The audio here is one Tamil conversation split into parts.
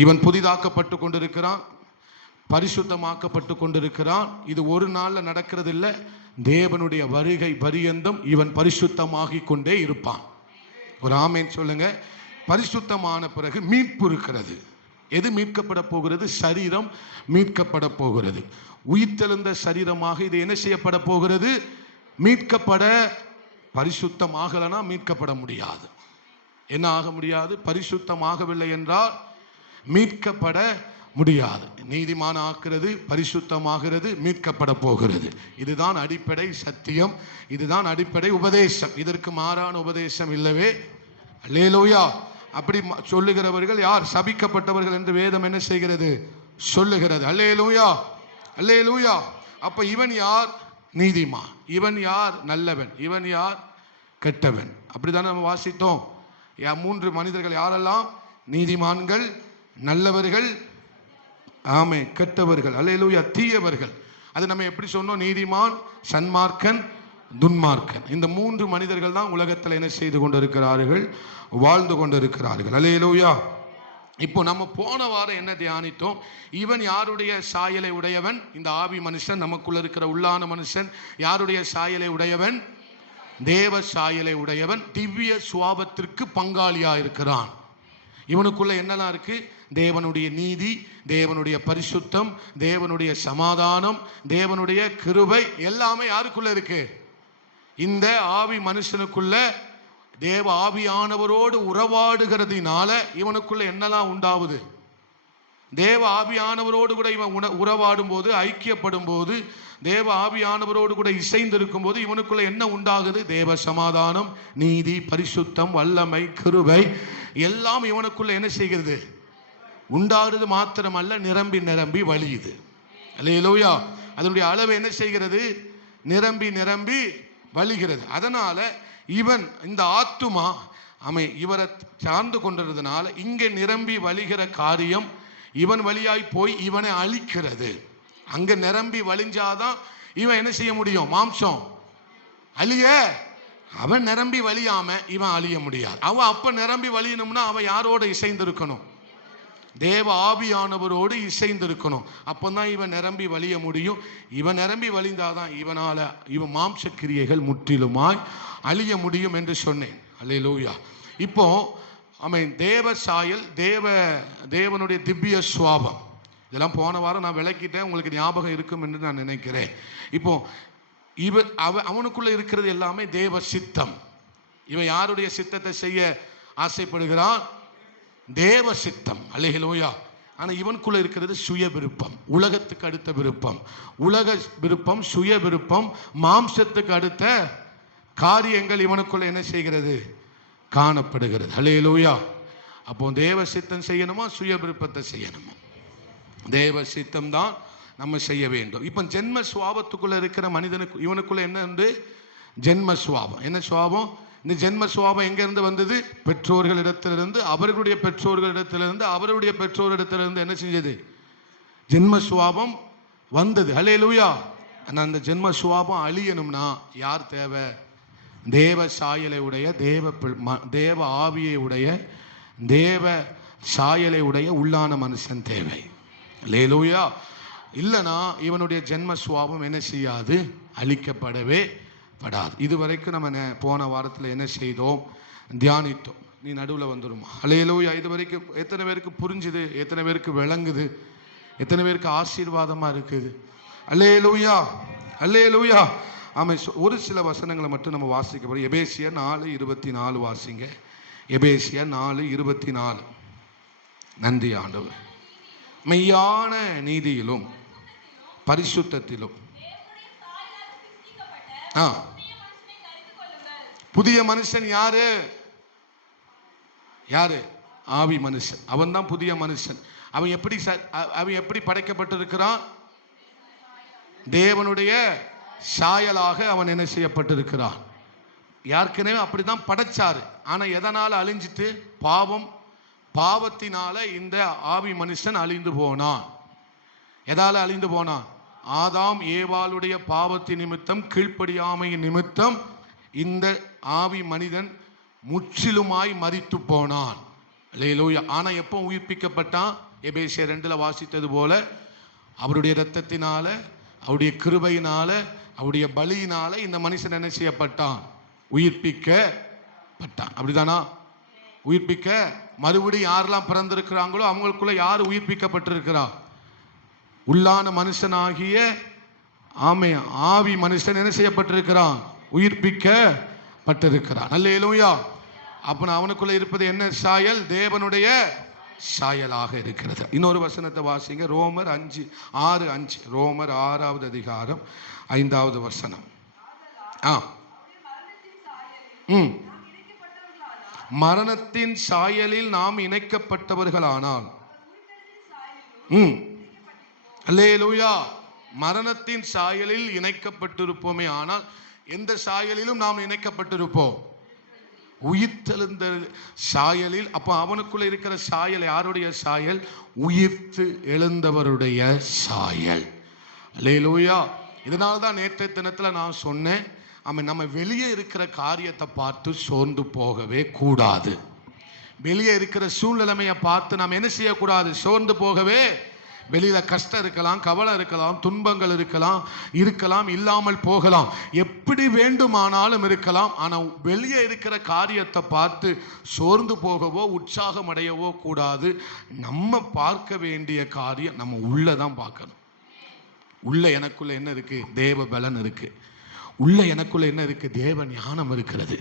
இவன் புதிதாக்கப்பட்டு கொண்டிருக்கிறான், பரிசுத்தமாக்கப்பட்டு கொண்டிருக்கிறான். இது ஒரு நாள்ல நடக்கிறது இல்லை. தேவனுடைய வருகை பரியந்தம் இவன் பரிசுத்தமாகி கொண்டே இருப்பான். ஒரு ஆமேன் சொல்லுங்க. பரிசுத்தமான பிறகு மீட்பு இருக்கிறது. எது மீட்கப்பட போகிறது? சரீரம் மீட்கப்பட போகிறது. உயிர்த்தெழுந்த சரீரமாக இது என்ன செய்யப்பட போகிறது? மீட்கப்பட. பரிசுத்தமாகலனா மீட்கப்பட முடியாது. என்ன ஆக முடியாது? பரிசுத்தமாகவில்லை என்றால் மீட்கப்பட முடியாது. நீதிமான ஆக்குறது, பரிசுத்தமாகிறது, மீட்கப்பட போகிறது. இதுதான் அடிப்படை சத்தியம், இதுதான் அடிப்படை உபதேசம். இதற்கு மாறான உபதேசம் இல்லவே. அல்லேலூயா. அப்படி சொல்லுகிறவர்கள் யார்? சபிக்கப்பட்டவர்கள் என்று வேதம் என்ன செய்கிறது? சொல்லுகிறது. அல்லேலூயா, அல்லேலூயா. அப்ப இவன் யார்? நீதிமான். இவன் யார்? நல்லவன். இவன் யார்? கெட்டவன். அப்படித்தானே நம்ம வாசித்தோம். மூன்று மனிதர்கள் யாரெல்லாம்? நீதிமான்கள், நல்லவர்கள், ஆமே, கெட்டவர்கள். அல்லேலூயா, தீயவர்கள். அது நம்ம எப்படி சொன்னோம்? நீதிமான், சன்மார்க்கன், துன்மார்க்கன். இந்த மூன்று மனிதர்கள் தான் உலகத்தில் என்ன செய்து கொண்டிருக்கிறார்கள்? வாழ்ந்து கொண்டிருக்கிறார்கள். அல்லேலூயா. இப்போ நம்ம போன வாரம் என்ன தியானித்தோம்? இவன் யாருடைய சாயலை உடையவன்? இந்த ஆவி மனுஷன், நமக்குள்ள இருக்கிற உள்ளான மனுஷன் யாருடைய சாயலை உடையவன்? தேவ சாயலை உடையவன். திவ்ய சுவாபத்திற்கு பங்காளியா இருக்கிறான். இவனுக்குள்ள என்னெல்லாம் இருக்கு? தேவனுடைய நீதி, தேவனுடைய பரிசுத்தம், தேவனுடைய சமாதானம், தேவனுடைய கிருபை எல்லாமே யாருக்குள்ள இருக்கு? இந்த ஆவி மனுஷனுக்குள்ள. தேவ ஆவியானவரோடு உறவாடுகிறதுனால இவனுக்குள்ள என்னெல்லாம் உண்டாவது? தேவ ஆவியானவரோடு கூட இவன் உறவாடும் போது, ஐக்கியப்படும் போது, தேவ ஆவியானவரோடு கூட இசைந்திருக்கும் போது இவனுக்குள்ள என்ன உண்டாகுது? தேவ சமாதானம், நீதி, பரிசுத்தம், வல்லமை, கிருபை எல்லாம் இவனுக்குள்ள என்ன செய்கிறது? உண்டாகிறது மாத்திரமல்ல, நிரம்பி நிரம்பி வழியுது. அல்லேலூயா. அதனுடைய அளவு என்ன செய்கிறது? நிரம்பி நிரம்பி வழிகிறது. அதனால இவன், இந்த ஆத்துமா இவரை சார்ந்து கொண்டிருந்தனால இங்கே நிரம்பி வழிகிற காரியம் இவன் வழியாய் போய் இவனை அழிக்கிறது. அங்க நிரம்பி வழிஞ்சாதான் இவன் என்ன செய்ய முடியும்? மாம்சம் அழிய. அவன் நிரம்பி வழியாம இவன் அழிய முடியாது. அவன் அப்ப நிரம்பி வழியணும்னா அவன் யாரோட இசைந்திருக்கணும்? தேவ ஆவியானவரோடு இசைந்திருக்கணும். அப்பதான் இவன் நிரம்பி வழிய முடியும். இவன் நிரம்பி வழிந்தாதான் இவன் மாம்ச கிரியைகள் முற்றிலுமாய் அழிய முடியும் என்று சொன்னேன். அல்லேலூயா. இப்போ தேவ சாயல், தேவனுடைய திவ்ய சுவாபம், இதெல்லாம் போன வாரம் நான் விளக்கிட்டேன். உங்களுக்கு ஞாபகம் இருக்கும் என்று நான் நினைக்கிறேன். இப்போ அவனுக்குள்ள இருக்கிறது எல்லாமே தேவ சித்தம். இவன் யாருடைய சித்தத்தை செய்ய ஆசைப்படுகிறான்? தேவ சித்தம். அல்லேலூயா. ஆனா இவனுக்குள்ள இருக்கிறது சுய விருப்பம், உலகத்துக்கு அடுத்த விருப்பம், உலக விருப்பம், சுய விருப்பம், மாம்சத்துக்கு அடுத்த காரியங்கள் இவனுக்குள்ள என்ன செய்கிறது? காணப்படுகிறது. அல்லேலூயா. அப்போ தேவ சித்தம் செய்யணுமா, சுய விருப்பத்தை செய்யணுமா? தேவ சித்தம் தான் நம்ம செய்ய வேண்டும். இப்போ ஜென்ம சுவாபத்துக்குள்ள இருக்கிற மனிதனுக்கு, இவனுக்குள்ள என்ன உண்டு? ஜென்ம சுவாபம். என்ன சுவாபம்? இந்த ஜென்ம சுவாபம் எங்க இருந்து வந்தது? பெற்றோர்களிடத்திலிருந்து, அவர்களுடைய பெற்றோர்களிடத்திலிருந்து, அவருடைய பெற்றோரிடத்திலிருந்து என்ன செஞ்சது? ஜென்ம சுவாபம் வந்தது. அல்லேலூயா. ஆனால் அந்த ஜென்ம சுவாபம் அழியணும்னா யார் தேவை? தேவ சாயலை உடைய, தேவ ஆவியை உடைய, தேவ சாயலை உடைய உள்ளான மனுஷன் தேவை. அல்லேலூயா. இல்லைனா இவனுடைய ஜென்ம சுவாபம் என்ன செய்யாது? அழிக்கப்படவே படாது. இதுவரைக்கும் நம்ம போன வாரத்தில் என்ன செய்தோம்? தியானித்தோம். நீ நடுவில் வந்துடுமா? அல்லேலூயா. இது வரைக்கும் எத்தனை பேருக்கு புரிஞ்சுது? எத்தனை பேருக்கு விளங்குது? எத்தனை பேருக்கு ஆசீர்வாதமா இருக்குது? அல்லேலூயா, அல்லேலூயா. ஒரு சில வசனங்களை மட்டும் நம்ம வாசிக்க போறோம். எபேசியர் 4:24 வாசிங்க. எபேசியர் 4:24. நன்றி ஆண்டவர். மெய்யான நீதியிலும் பரிசுத்தத்திலும் புதிய மனுஷன் யாரு? யாரு? ஆவி மனுஷன். அவன் தான் புதிய மனுஷன். அவன் எப்படி படைக்கப்பட்டிருக்கிறான்? தேவனுடைய சாயலாக அவன் என்ன செய்யப்பட்டிருக்கிறான். யாருக்கனவே அப்படிதான் படைச்சாரு. ஆனா எதனால அழிஞ்சிட்டு? பாவத்தினால இந்த ஆவி மனுஷன் அழிந்து போனான். எதால அழிந்து போனான்? ஆதாம் ஏவாளுடைய பாவத்தின் நிமித்தம், கீழ்ப்படியாமையின் நிமித்தம் இந்த ஆவி மனிதன் முற்றிலுமாய் மரித்து போனான். அல்லேலூயா. ஆனா எப்போ உயிர்ப்பிக்கப்பட்டான்? எபேசியர் 2 வாசித்தது போல அவருடைய இரத்தத்தினால, அவருடைய கிருபையினால, அவருடைய பலியினால இந்த மனுஷன் என்ன செய்யப்பட்டான்? உயிர்ப்பிக்கப்பட்டான். அப்படிதானா? உயிர்ப்பிக்க மறுபடியும் யாரெல்லாம் பிறந்திருக்கிறாங்களோ அவங்களுக்குள்ள யார் உயிர்ப்பிக்கப்பட்டிருக்கிறா? உள்ளான மனுஷனாகிய ஆவி மனுஷன் என்ன செய்யப்பட்டிருக்கிறான்? உயிர்ப்பிக்கப்பட்டிருக்கிறான். அல்லேலூயா. அப்ப அவனுக்குள்ள இருப்பது என்ன சாயல்? தேவனுடைய சாயலாக இருக்கிறது. இன்னொரு வசனத்தை வாசிங்க. ரோமர் 6:5. ரோமர் 6வது அதிகாரம் 5வது வசனம். மரணத்தின் சாயலில் நாம் இணைக்கப்பட்டவர்களானால், அல்லேலூயா, மரணத்தின் சாயலில் இணைக்கப்பட்டிருப்போமே. ஆனால் எந்த சாயலிலும் நாம் இணைக்கப்பட்டிருப்போம்? உயிர்த்தெழுந்த சாயலில். அப்ப அவனுக்குள்ள இருக்கிற சாயல் யாருடைய சாயல்? உயிர்த்து எழுந்தவருடைய சாயல். அல்லேலூயா. இதனால்தான் நேற்றைய தினத்துல நான் சொன்னேன், நம்ம வெளியே இருக்கிற காரியத்தை பார்த்து சோர்ந்து போகவே கூடாது. வெளியே இருக்கிற சூழ்நிலைமையை பார்த்து நாம் என்ன செய்யக்கூடாது? சோர்ந்து போகவே. வெளியில கஷ்டம் இருக்கலாம், கவலை இருக்கலாம், துன்பங்கள் இருக்கலாம், இல்லாமல் போகலாம், எப்படி வேண்டுமானாலும் இருக்கலாம். ஆனா வெளியே இருக்கிற காரியத்தை பார்த்து சோர்ந்து போகவோ உற்சாகம் அடையவோ கூடாது. நம்ம பார்க்க வேண்டிய காரியம் நம்ம உள்ளதான் பார்க்கணும். உள்ள எனக்குள்ள என்ன இருக்கு? தேவ பலன் இருக்கு. உள்ள எனக்குள்ள என்ன இருக்கு? தேவ ஞானம் இருக்கிறது.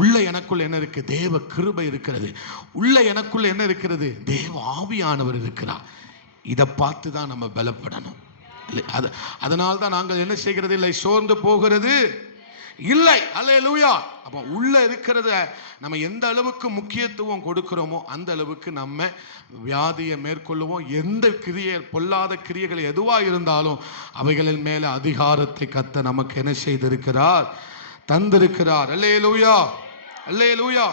உள்ள எனக்குள்ள என்ன இருக்கு? தேவ கிருபை இருக்கிறது. உள்ள எனக்குள்ள என்ன இருக்கிறது? தேவ ஆவியானவர் இருக்கிறார். இதை பார்த்து தான் நம்ம பலப்படணும். அதனால்தான் நாங்கள் என்ன செய்கிறது இல்லை? சோர்ந்து போகிறது இல்லை. அல்லேலூயா. அப்போ உள்ள இருக்கிறத நம்ம எந்த அளவுக்கு முக்கியத்துவம் கொடுக்கிறோமோ அந்த அளவுக்கு நம்ம வியாதியை மேற்கொள்ளுவோம். எந்த பொல்லாத கிரியைகள் எதுவாக இருந்தாலும் அவைகளின் மேல அதிகாரத்தை கத்த நமக்கு என்ன செய்திருக்கிறார்? தந்திருக்கிறார். அல்லேலூயா, அல்லேலூயா.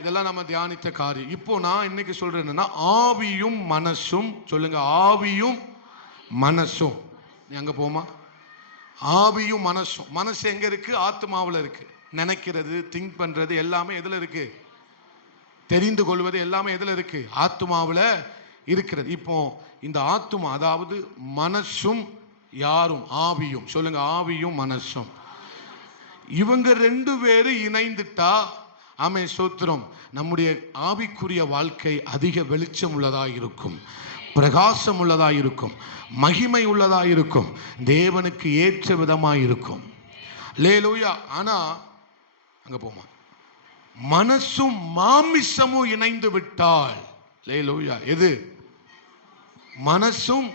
இதெல்லாம் நம்ம தியானித்த காரியம். இப்போ நான் இன்னைக்கு சொல்றேன் என்னன்னா, ஆவியும் மனசும். சொல்லுங்க, ஆவியும் மனசும். நீ அங்க போமா? ஆவியும் மனசும். மனசு எங்க இருக்கு? ஆத்மாவில் இருக்கு. நினைக்கிறது, திங்க் பண்றது எல்லாமே எதுல இருக்கு? தெரிந்து கொள்வது எல்லாமே எதுல இருக்கு? ஆத்மாவில் இருக்கிறது. இப்போ இந்த ஆத்மா, அதாவது மனசும் யாரும் ஆவியும். சொல்லுங்க, ஆவியும் மனசும். இவங்க 2 பேரும் இணைந்துட்டா, ஆமே சோத்திரம், நம்முடைய ஆவிக்குரிய வாழ்க்கை அதிக வெளிச்சம் உள்ளதாக இருக்கும், பிரகாசம் உள்ளதாக இருக்கும், மகிமை உள்ளதாக இருக்கும், தேவனுக்கு ஏற்ற விதமாக இருக்கும். அல்லேலூயா. ஆனா அங்க போமா, மனசும் மாமிசமும் இணைந்து விட்டால், அல்லேலூயா, எது? மனசும்.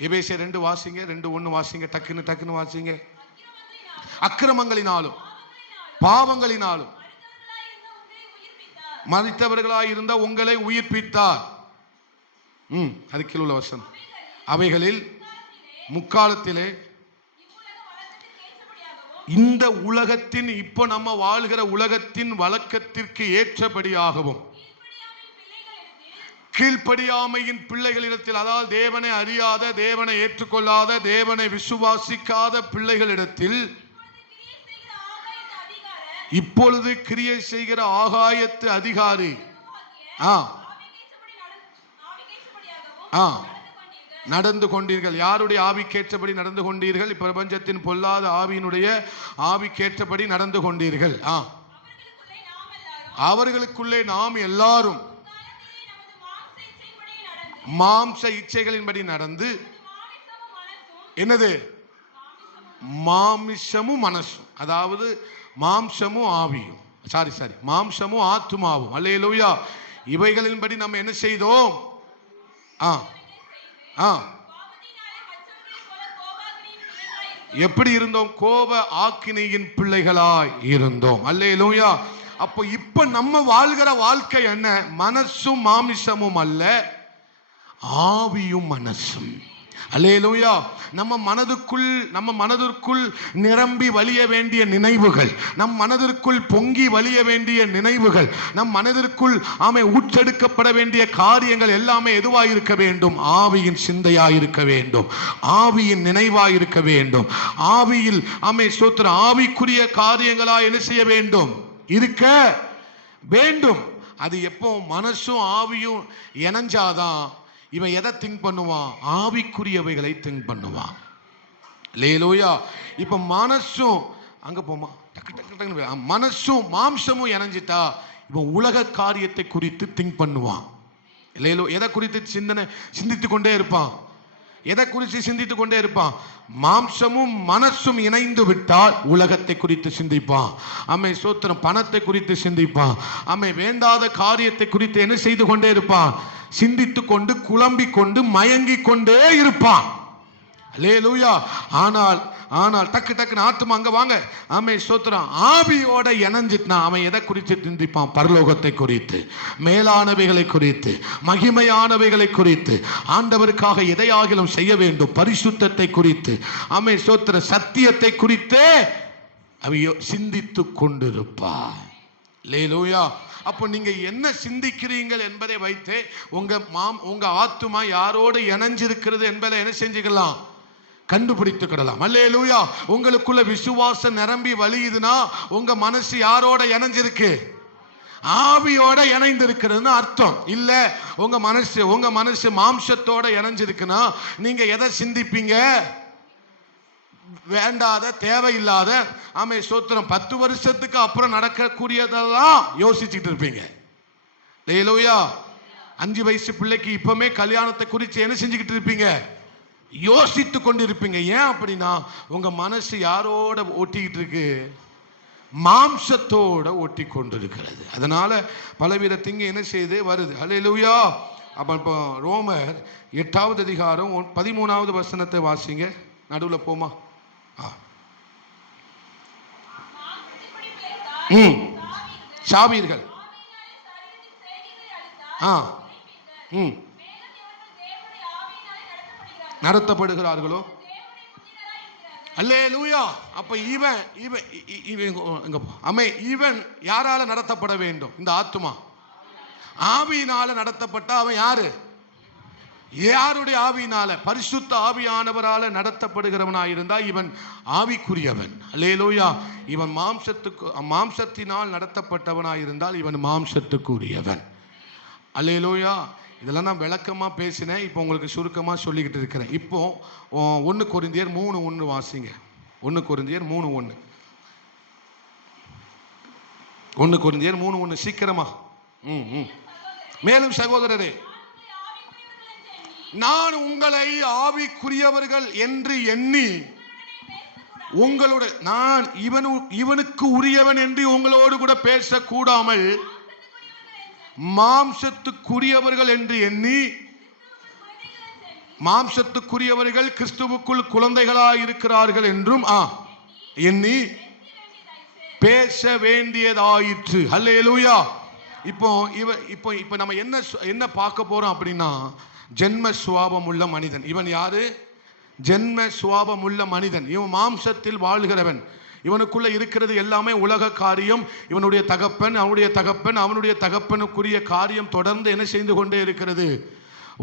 எபேசியர் 2 வாசிங்க, 2:1 வாசிங்க. டக்குன்னு வாசிங்க. அக்கிரமங்களினாலும் பாவங்களினாலும் மரித்தவர்களாய் இருந்த உங்களை உயிர்ப்பித்தார். அதுக்கு உள்ள வசனம். அவைகளில் முக்காலத்திலே இந்த உலகத்தின், இப்போ நம்ம வாழ்கிற உலகத்தின் வழக்கத்திற்கு ஏற்றபடியாகவும் கீழ்ப்படியாமையின் பிள்ளைகளிடத்தில், அதாவது தேவனை அறியாத, தேவனை ஏற்றுக்கொள்ளாத, தேவனை விசுவாசிக்காத பிள்ளைகளிடத்தில் இப்பொழுது கிரியை செய்கிற ஆகாயத்து அதிகாரி நடந்து கொண்டீர்கள். யாருடைய ஆவிக்கேற்றபடி நடந்து கொண்டீர்கள்? பிரபஞ்சத்தின் பொல்லாத ஆவியினுடைய ஆவிக்கேற்றபடி நடந்து கொண்டீர்கள். அவர்களுக்குள்ளே நாம் எல்லாரும் மாம்ச இச்சைகளின்படி நடந்து, என்னது? மாமிசமும் மனசும், அதாவது மாம்சமும் ஆவியும், மாம்சமும் ஆத்துமாவும், அல்லேலூயா, இவைகளின்படி நம்ம என்ன செய்தோம்? எப்படி இருந்தோம்? கோப ஆக்கினையின் பிள்ளைகளாய் இருந்தோம். அல்லேலூயா. அப்போ இப்ப நம்ம வாழ்கிற வாழ்க்கை என்ன? மனசும் மாமிசமும் அல்ல, ஆவியும் மனசும். அல்லேலூயா. நம்ம மனதிற்குள் நிரம்பி வழிய வேண்டிய நினைவுகள், நம் மனதிற்குள் பொங்கி வழிய வேண்டிய நினைவுகள், நம் மனதிற்குள் ஊற்றெடுக்கப்பட வேண்டிய காரியங்கள் எல்லாமே எதுவாயிருக்க வேண்டும்? ஆவியின் சிந்தையாயிருக்க வேண்டும், ஆவியின் நினைவாயிருக்க வேண்டும், ஆவியில் சோத்திர ஆவிக்குரிய காரியங்களா என்ன செய்ய வேண்டும்? இருக்க வேண்டும். அது எப்போ மனசும் ஆவியும் இணைஞ்சாதான் இவன் எதை திங்க் பண்ணுவான்? ஆவிக்குரியவைகளை திங்க் பண்ணுவான். லேலூயா. இப்ப மனசும் அங்க போமா, டக்கு டக்கு டக்குன்னு மனசும் மாம்சமும் இணைஞ்சிட்டா இவன் உலக காரியத்தை குறித்து திங்க் பண்ணுவான். லேலோ. எதை குறித்து சிந்தித்து கொண்டே இருப்பான்? எதை குறித்து சிந்தித்து கொண்டே இருப்பான்? மாம்சமும் மனசும் இணைந்து விட்டால் உலகத்தை குறித்து சிந்திப்பான். அம்மை சோத்திரம். பணத்தை குறித்து சிந்திப்பான். அம்மை வேண்டாத காரியத்தை குறித்து என்ன செய்து கொண்டே இருப்பான்? சிந்தித்து கொண்டு குழம்பிக் கொண்டு மயங்கிக் கொண்டே இருப்பான். அல்லேலூயா. ஆனால் டக்கு டக்குன்னு ஆத்துமா அங்க வாங்க. ஆமே ஸ்தோத்திரம். ஆவியோட இணைஞ்சிட்டான் அவன் எதை குறித்து சிந்திப்பான்? பரலோகத்தை குறித்து, மேலானவைகளை குறித்து, மகிமையானவைகளை குறித்து, ஆண்டவருக்காக எதையாகிலும் செய்ய வேண்டும், பரிசுத்தத்தை குறித்து, ஆமே ஸ்தோத்திரம், சத்தியத்தை குறித்தே அவையோ சிந்தித்து கொண்டிருப்பான். அல்லேலூயா. அப்போ நீங்க என்ன சிந்திக்கிறீர்கள் என்பதை வைத்து உங்க ஆத்துமா யாரோடு இணைஞ்சிருக்கிறது என்பதை என்ன செஞ்சுக்கலாம்? கண்டுபிடித்துக்கிடலாம். அல்லேலூயா. உங்களுக்குள்ள விசுவாசம் நிரம்பி வழியுதுன்னா உங்க மனசு யாரோட இணைஞ்சிருக்கு? ஆவியோட இணைந்திருக்கிறதுன்னு அர்த்தம். இல்ல உங்க மனசு மாம்சத்தோட இணைஞ்சிருக்குன்னா நீங்க எதை சிந்திப்பீங்க? வேண்டாத, தேவையில்லாத, ஆமே சோத்திரம், 10 வருஷத்துக்கு அப்புறம் நடக்கக்கூடியதெல்லாம் யோசிச்சுட்டு இருப்பீங்க. அல்லேலூயா. 5 வயசு பிள்ளைக்கு இப்பமே கல்யாணத்தை குறித்து என்ன செஞ்சுக்கிட்டு இருப்பீங்க? யோசித்து கொண்டு இருப்பீங்க. ஏன் அப்படின்னா உங்க மனசு யாரோட ஓட்டிக்கிட்டு இருக்கு? மாம்சத்தோட ஓட்டி கொண்டு இருக்கிறது. அதனால பலவித திங்க என்ன செய்து வருது. அல்லேலூயா. அப்ப இப்போ ரோமர் 8வது அதிகாரம் 13வது வசனத்தை வாசிங்க. நடுவில் போமா. சாவீர்கள். நடத்தப்படுகிறார்களோ? அல்லேலூயா. அப்ப இவன் யாரால நடத்தப்பட வேண்டும்? இந்த ஆத்துமா ஆவியினால நடத்தப்பட்ட அவன் யாரு? யாருடைய ஆவியினால? பரிசுத்த ஆவியானவரால நடத்தப்படுகிறவனாயிருந்தா இவன் ஆவிக்குரியவன். அல்லேலூயா. இவன் மாம்சத்தினால் நடத்தப்பட்டவனாயிருந்தால் இவன் மாம்சத்துக்குரியவன். அல்லேலூயா. இதெல்லாம் நான் விளக்கமா பேசினேன். இப்போ உங்களுக்கு சுருக்கமா சொல்லிக்கிட்டு இருக்கிறேன். இப்போ 1 கொரிந்தியர் 3:1 வாசிங்க. 1 கொரிந்தியர் 3:1. 1 கொரிந்தியர் 3:1 சீக்கிரமா. மேலும் சகோதரரே, நான் உங்களை ஆவிக்குரியவர்கள் என்று எண்ணி உங்களுடைய நான் இவனுக்கு உரியவன் என்று உங்களோடு கூட பேசக்கூடாமல் மாம்சத்துக்குரியவர்கள் என்று எண்ணி, மாம்சத்துக்குரியவர்கள் கிறிஸ்துவுக்குள் குழந்தைகளாய் இருக்கிறார்கள் என்றும் எண்ணி பேச வேண்டியதாயிற்று. அல்லேலூயா. இப்போ நம்ம என்ன பார்க்க போறோம் அப்படின்னா, ஜென்ம சுவாபம் உள்ள மனிதன். இவன் யாரு? ஜென்ம சுவாபம் உள்ள மனிதன். இவன் மாம்சத்தில் வாழ்கிறவன். இவனுக்குள்ள இருக்கிறது எல்லாமே உலக காரியம். இவனுடைய தகப்பன், அவனுடைய தகப்பனுக்குரிய காரியம் தொடர்ந்து என்ன செய்து கொண்டே இருக்கிறது?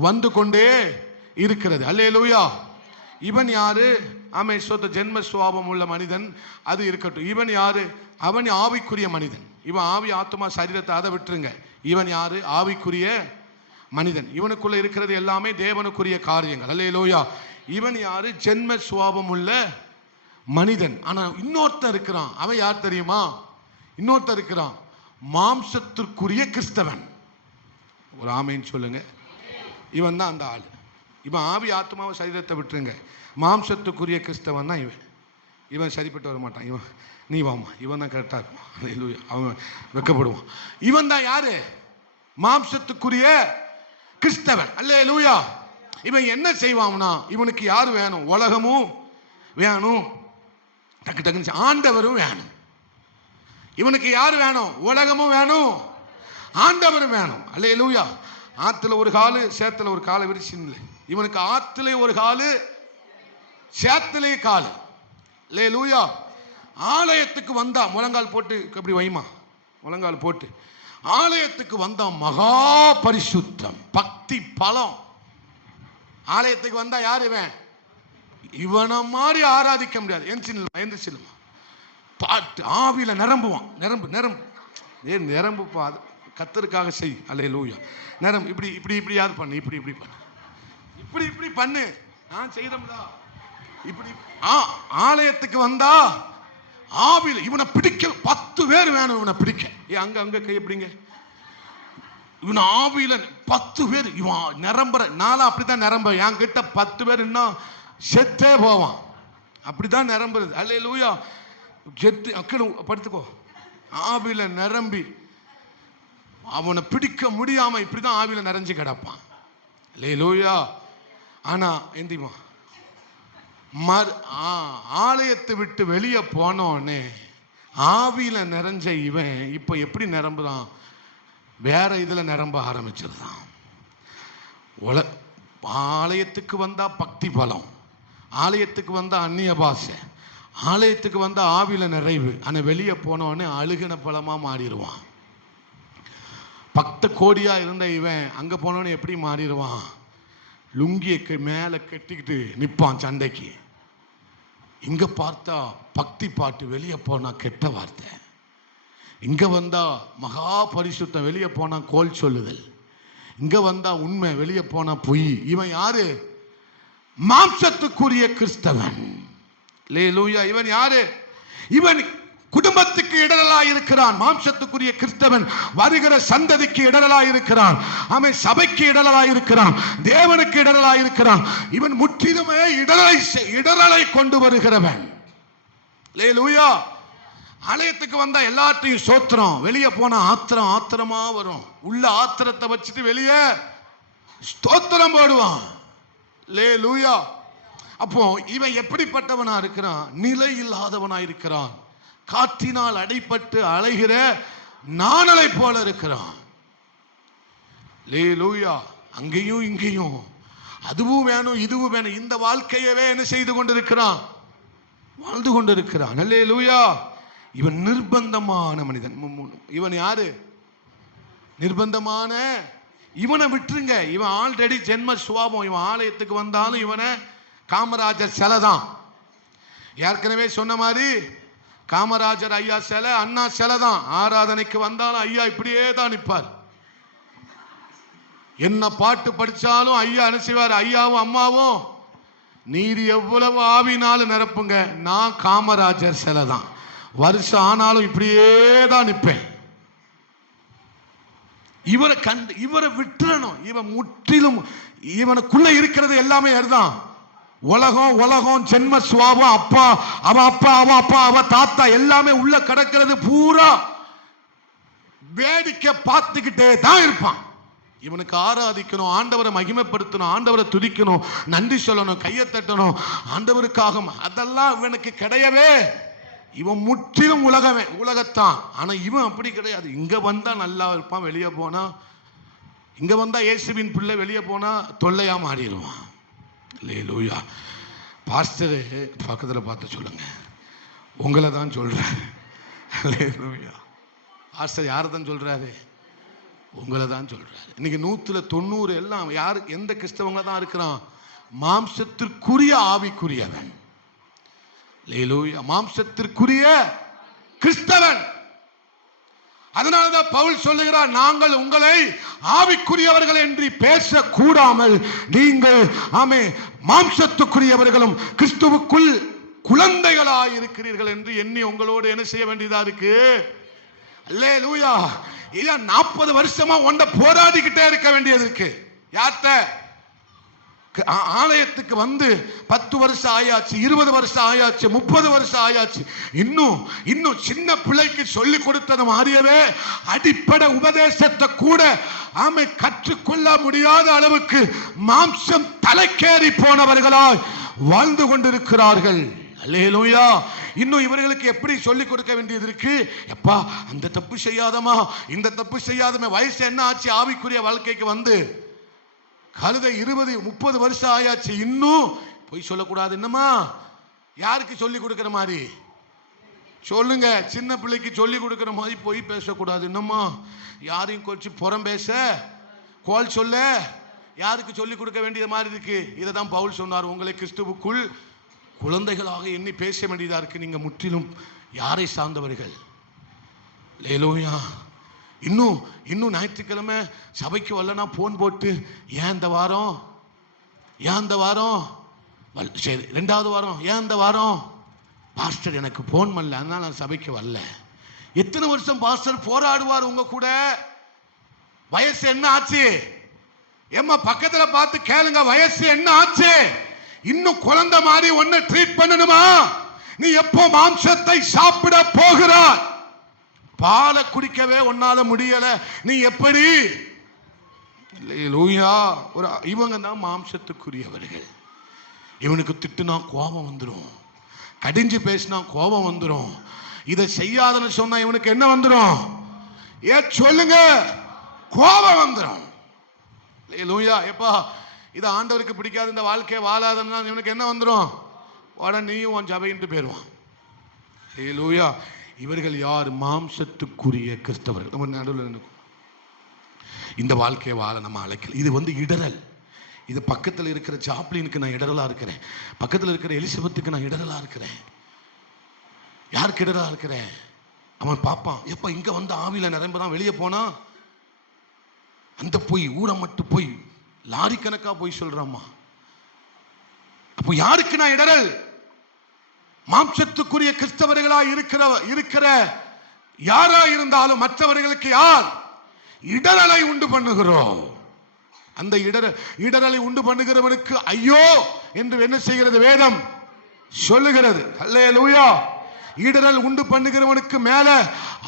வந்து கொண்டே இருக்கிறது. அல்லேலூயா. இவன் யாரு? ஆமே சொத்த ஜென்ம சுவாபம் உள்ள மனிதன். அது இருக்கட்டும். இவன் யாரு? அவன் ஆவிக்குரிய மனிதன். இவன் ஆவி ஆத்மா சரீரத்தை அதை விட்டுருங்க. இவன் யாரு? ஆவிக்குரிய மனிதன். இவனுக்குள்ள இருக்கிறது எல்லாமே தேவனுக்குரிய காரியங்கள். அல்லேலூயா. இவன் யாரு? ஜென்ம சுவாபம் உள்ள மனிதன். ஆனா இன்னொருத்தன் இருக்கிறான். அவன் யார் தெரியுமா? இன்னொருத்தன் இருக்கிறான், மாம்சத்திற்குரிய கிறிஸ்தவன். ஒரு ஆமேன்னு சொல்லுங்க. இவன் தான் அந்த ஆள். இவன் ஆவி ஆத்மாவை சரீரத்தை விட்டுருங்க. மாம்சத்துக்குரிய கிறிஸ்தவன் தான் இவன். இவன் சரிப்பட்டு வர மாட்டான். இவன் நீ வாமா, இவன் தான் கரெக்டாக இருப்பான். அவன் வெக்கப்படுவான். இவன் தான் யாரு? மாம்சத்துக்குரிய கிறிஸ்தவன். அல்லேலூயா. இவன் என்ன செய்வான்னா, இவனுக்கு யாரு வேணும்? உலகமும் வேணும், டக்கு டக்குன்னு ஆண்டவரும் வேணும். இவனுக்கு யாரு வேணும்? உலகமும் வேணும், ஆண்டவரும் வேணும். அல்லேலூயா. ஆத்துல ஒரு காலு, சேத்துல ஒரு காலை விரிச்சின்னு. இவனுக்கு ஆத்துல ஒரு காலு, சேத்திலே காலு. அல்லேலூயா. ஆலயத்துக்கு வந்தா முழங்கால் போட்டு அப்படி வைமா, முழங்கால் போட்டு ஆலயத்துக்கு வந்தா மகா பரிசுத்தம், பக்தி பலம். ஆலயத்துக்கு வந்தா யார் இவன்? இவனை மாதிரி ஆராதிக்க முடியாது. எந்திரிச்சிடலாம். பாட்டு ஆவியில நிரம்புவான். நிரம்பு நிரம்பு பாது கர்த்தருக்காக செய். அல்லேலூயா. நேரம் இப்படி இப்படி இப்படியாவது பண்ணு, இப்படி இப்படி பண்ணு, இப்படி இப்படி பண்ணு. நான் செய்யறோம்டா. இப்படி ஆலயத்துக்கு வந்தா ஆவியில் இவனை பிடிக்க 10 பேர் வேணும். இவனை பிடிக்க அங்க அங்க கை எப்படிங்க, இவன் ஆவியில 10 பேர் இவன் நிரம்புற. நானும் அப்படித்தான் நிரம்ப. என் கிட்ட 10 பேர் இன்னும் செத்தே போவான். அப்படிதான் நிரம்புறது. அல்லேலூயா. செத்து அக்கடு படுத்துக்கோ. ஆவியில நிரம்பி அவனை பிடிக்க முடியாம இப்படிதான் ஆவியில நிறைஞ்சு கிடப்பான். அல்லேலூயா. ஆனா எந்திமா ஆலயத்தை விட்டு வெளியே போனோன்னு ஆவியில நிறைஞ்ச இவன் இப்ப எப்படி நிரம்புதான், வேற இதுல நிரம்ப ஆரம்பிச்சிருந்தான். ஆலயத்துக்கு வந்தா பக்தி பலம், ஆலயத்துக்கு வந்தா அந்நிய பாஷை, ஆலயத்துக்கு வந்தா ஆவியில நிறைவு. ஆனா வெளியே போனோன்னு அழுகின பழமா மாறிடுவான். பக்த கோடியா இருந்த இவன் அங்க போனோன்னு எப்படி மாறிடுவான், லுங்கியை மேல கட்டிக்கிட்டு நிற்பான் சண்டைக்கு. இங்க பார்த்தா பக்தி பாட்டு, வெளியே போனா கெட்ட வார்த்தை. இங்க வந்தா மகா பரிசுத்தம், வெளியே போனா கோல் சொல்லுதல். இங்க வந்தா உண்மை, வெளியே போனா பொய். இவன் யாரு? மாம்சத்துக்குரிய கிறிஸ்தவன். அல்லேலூயா. இவன் யாரு? இவன் குடும்பத்துக்கு இடரலாய் இருக்கிறான். மாம்சத்துக்குரிய கிறிஸ்தவன் வருகிற சந்ததிக்கு இடரலாய் இருக்கிறான். அவன் சபைக்கு இடரலாய் இருக்கிறான், தேவனுக்கு இடரலாய் இருக்கிறான். இவன் முற்றிலுமே இடரலை கொண்டு வருகிறவன். அல்லேலூயா. ஆலயத்துக்கு வந்தா எல்லாத்தையும் சோத்திரம், வெளியே போனா ஆத்திரம் ஆத்திரமா வரும். உள்ள ஆத்திரத்தை வச்சுட்டு வெளியே ஸ்தோத்திரம் போடுவான். அல்லேலூயா. அப்போ இவன் எப்படிப்பட்டவனா இருக்கிறான்? நிலை இல்லாதவனா இருக்கிறான். காற்றினால் அடைப்பட்டு அலைகிற நாணலை போல இருக்கிறான். அல்லேலூயா. அங்கேயும் இங்கேயும் அதுவும் வேணும் இதுவும் வேணும். இந்த வாழ்க்கையவே என்ன செய்து கொண்டிருக்கிறான்? வாழ்ந்து கொண்டிருக்கிறான். அல்லேலூயா. இவன் நிர்பந்தமான மனிதன். இவன் யாரு? நிர்பந்தமான. இவனை விட்டுருங்க. இவன் ஆல்ரெடி ஜென்ம சுவாபம். இவன் ஆலயத்துக்கு வந்தாலும் இவனை காமராஜர் சிலை தான். ஏற்கனவே சொன்ன மாதிரி காமராஜர் ஐயா சிலை, அண்ணா சிலை தான். ஆராதனைக்கு வந்தாலும் ஐயா இப்படியே தான் நிற்பார். என்ன பாட்டு படிச்சாலும் ஐயா என்ன செய்வார்? ஐயாவும் அம்மாவும் நீர் எவ்வளவு ஆவினாலும் நிரப்புங்க, நான் காமராஜர் சிலை தான். வருஷம் ஆனாலும் இப்படியே தான் நிற்பேன். இவரை விட்டுறணும். இவன் முற்றிலும் இவனுக்குள்ள இருக்கிறது எல்லாமே அதுதான். உலகம் உலகம் ஜென்ம சுவாபம். அப்பா அவ அப்பா அவ அப்பா அவ தாத்தா எல்லாமே உள்ள கிடக்கிறது. பூரா வேடிக்கை பார்த்துக்கிட்டே தான் இருப்பான். இவனுக்கு ஆராதிக்கணும், ஆண்டவரை மகிமைப்படுத்தணும், ஆண்டவரை துதிக்கணும், நன்றி சொல்லணும், கையை தட்டணும் ஆண்டவருக்காக. அதெல்லாம் இவனுக்கு கிடையவே. இவன் முற்றிலும் உலகத்தான். ஆனா இவன் அப்படி கிடையாது. இங்க வந்தா நல்லா இருப்பான், வெளியே போனா இங்க வந்தா இயேசுவின் பிள்ளை, வெளியே போனா தொல்லையா மாறிடுவான். அல்லேலூயா. பாஸ்டர் பக்கத்துல பார்த்து சொல்லுங்க, உங்களை தான் சொல்றாரு. அல்லேலூயா. பாஸ்டர் யாரை தான் சொல்றாரு? உங்களை தான் சொல்றாரு. இன்னைக்கு 100% எல்லாம் யாரு? எந்த கிறிஸ்தவங்க தான் இருக்கிறான்? மாம்சத்திற்குரிய ஆவிக்குரியவன். அல்லேலூயா. மாம்சத்திற்குரிய கிறிஸ்தவன். அதனாலதான் பவுல் சொல்லுகிறார், நாங்கள் உங்களை ஆவிக்குரியவர்கள் என்று பேசக்கூடாமல் நீங்கள் ஆமே மாம்சத்துக்குரியவர்களும் கிறிஸ்துவுக்குள் குழந்தைகளாய் இருக்கிறீர்கள் என்று எண்ணி உங்களோடு என்ன செய்ய வேண்டியதா இருக்கு. அல்லேலூயா. இதான் 40 வருஷமா ஒன்றை போராடிக்கிட்டே இருக்க வேண்டியது இருக்கு. யார்கிட்ட? ஆலயத்துக்கு வந்து 10 வருஷம் ஆயாச்சு, 20 வருஷம் ஆயாச்சு, 30 வருஷம் ஆயாச்சு. இன்னும் சின்ன பிள்ளைக்கு சொல்லி கொடுத்தது மாறியவே அடிப்படை உபதேசத்தை கூட ஆமை கற்றுக்கொள்ள முடியாத அளவுக்கு மாம்சம் தலைக்கேறி போனவர்களாய் வாழ்ந்து கொண்டிருக்கிறார்கள். அல்லேலூயா. இன்னும் இவர்களுக்கு எப்படி சொல்லிக் கொடுக்க வேண்டியது இருக்கு? எப்பா அந்த தப்பு செய்யாதமா, இந்த தப்பு செய்யாதமா. வயசு என்ன ஆச்சு? ஆவிக்குரிய வாழ்க்கைக்கு வந்து கழுதை 20-30 வருஷம் ஆயாச்சு. இன்னும் போய் சொல்லக்கூடாது. என்னமா யாருக்கு சொல்லி கொடுக்கிற மாதிரி சொல்லுங்க? சின்ன பிள்ளைக்கு சொல்லி கொடுக்கிற மாதிரி போய் பேசக்கூடாது. என்னமா யாரையும் கொஞ்சி புறம் பேச கோல் சொல்ல யாருக்கு சொல்லி கொடுக்க வேண்டிய மாதிரி இருக்கு. இதை தான் பவுல் சொன்னார், உங்களை கிறிஸ்துவுக்குள் குழந்தைகளாக எண்ணி பேச வேண்டியதா இருக்கு. நீங்க முற்றிலும் யாரை சார்ந்தவர்கள்? அல்லேலூயா. இன்னும் ஞாயிற்றுக்கிழமை சபைக்கு வரலன்னா போன் போட்டு ஏன் இந்த வாரம் சரி 2வது வாரம் ஏன் இந்த வாரம் பாஸ்டர் எனக்கு போன் பண்ணல, அதனால நான் சபைக்கு வரல. எத்தனை வருஷம் பாஸ்டர் போராடுவார் உங்க கூட? வயசு என்ன ஆச்சு? ஏம்மா பக்கத்துல பார்த்து கேளுங்க, வயசு என்ன ஆச்சு? இன்னும் குழந்தை மாதிரி ஒன்னு ட்ரீட் பண்ணணுமா? நீ எப்போ மாம்சத்தை சாப்பிட போகிறாய்? பாலை குடிக்கவே உன்னால முடியல, நீ எப்படி? இவங்க தான் மாம்சத்துக்குரியவர்கள். இவனுக்கு திட்டுனா கோபம் வந்துடும், கடிஞ்சு பேசினா கோபம் வந்துடும், இதை செய்யாதன்னு சொன்னா இவனுக்கு என்ன வந்துடும்? சொல்லுங்க, கோபம் வந்துடும். எப்பா இது ஆண்டவருக்கு பிடிக்காது, இந்த வாழ்க்கையை வாழாதன்னா இவனுக்கு என்ன வந்துடும்? உடனே நீயும் உன் சபைன்ட்டு போயிடுவான். இவர்கள் யார்? மாம்சத்துக்குரிய கிறிஸ்தவர்கள். நம்ம நடுவில் இந்த வாழ்க்கையை வாழ நம்ம அழைக்கல. இது இடரல். இது பக்கத்தில் இருக்கிற சாப்ளினுக்கு நான் இடரலா இருக்கிறேன், பக்கத்தில் இருக்கிற எலிசபெத்துக்கு நான் இடரலா இருக்கிறேன். யாருக்கு இடரலா இருக்கிறேன்? அவன் பார்ப்பான், எப்ப இங்க வந்து ஆவியில நிரம்புறான், வெளியே போனா அந்த போய் ஊரை மட்டும் போய் லாரி கணக்கா போய் சொல்றாமா. அப்போ யாருக்கு நான் இடரல்? மாம்சத்துக்குரிய கிறிஸ்தவர்களா இருக்கிற யாரா இருந்தாலும் மற்றவர்களுக்கு யார் இடரலை உண்டு பண்ணுகிறோம்? அந்த இடரலை உண்டு பண்ணுகிறவனுக்கு ஐயோ என்று என்ன செய்கிறது? வேதம் சொல்லுகிறது. அல்லேலூயா. இடரல் உண்டு பண்ணுகிறவனுக்கு மேல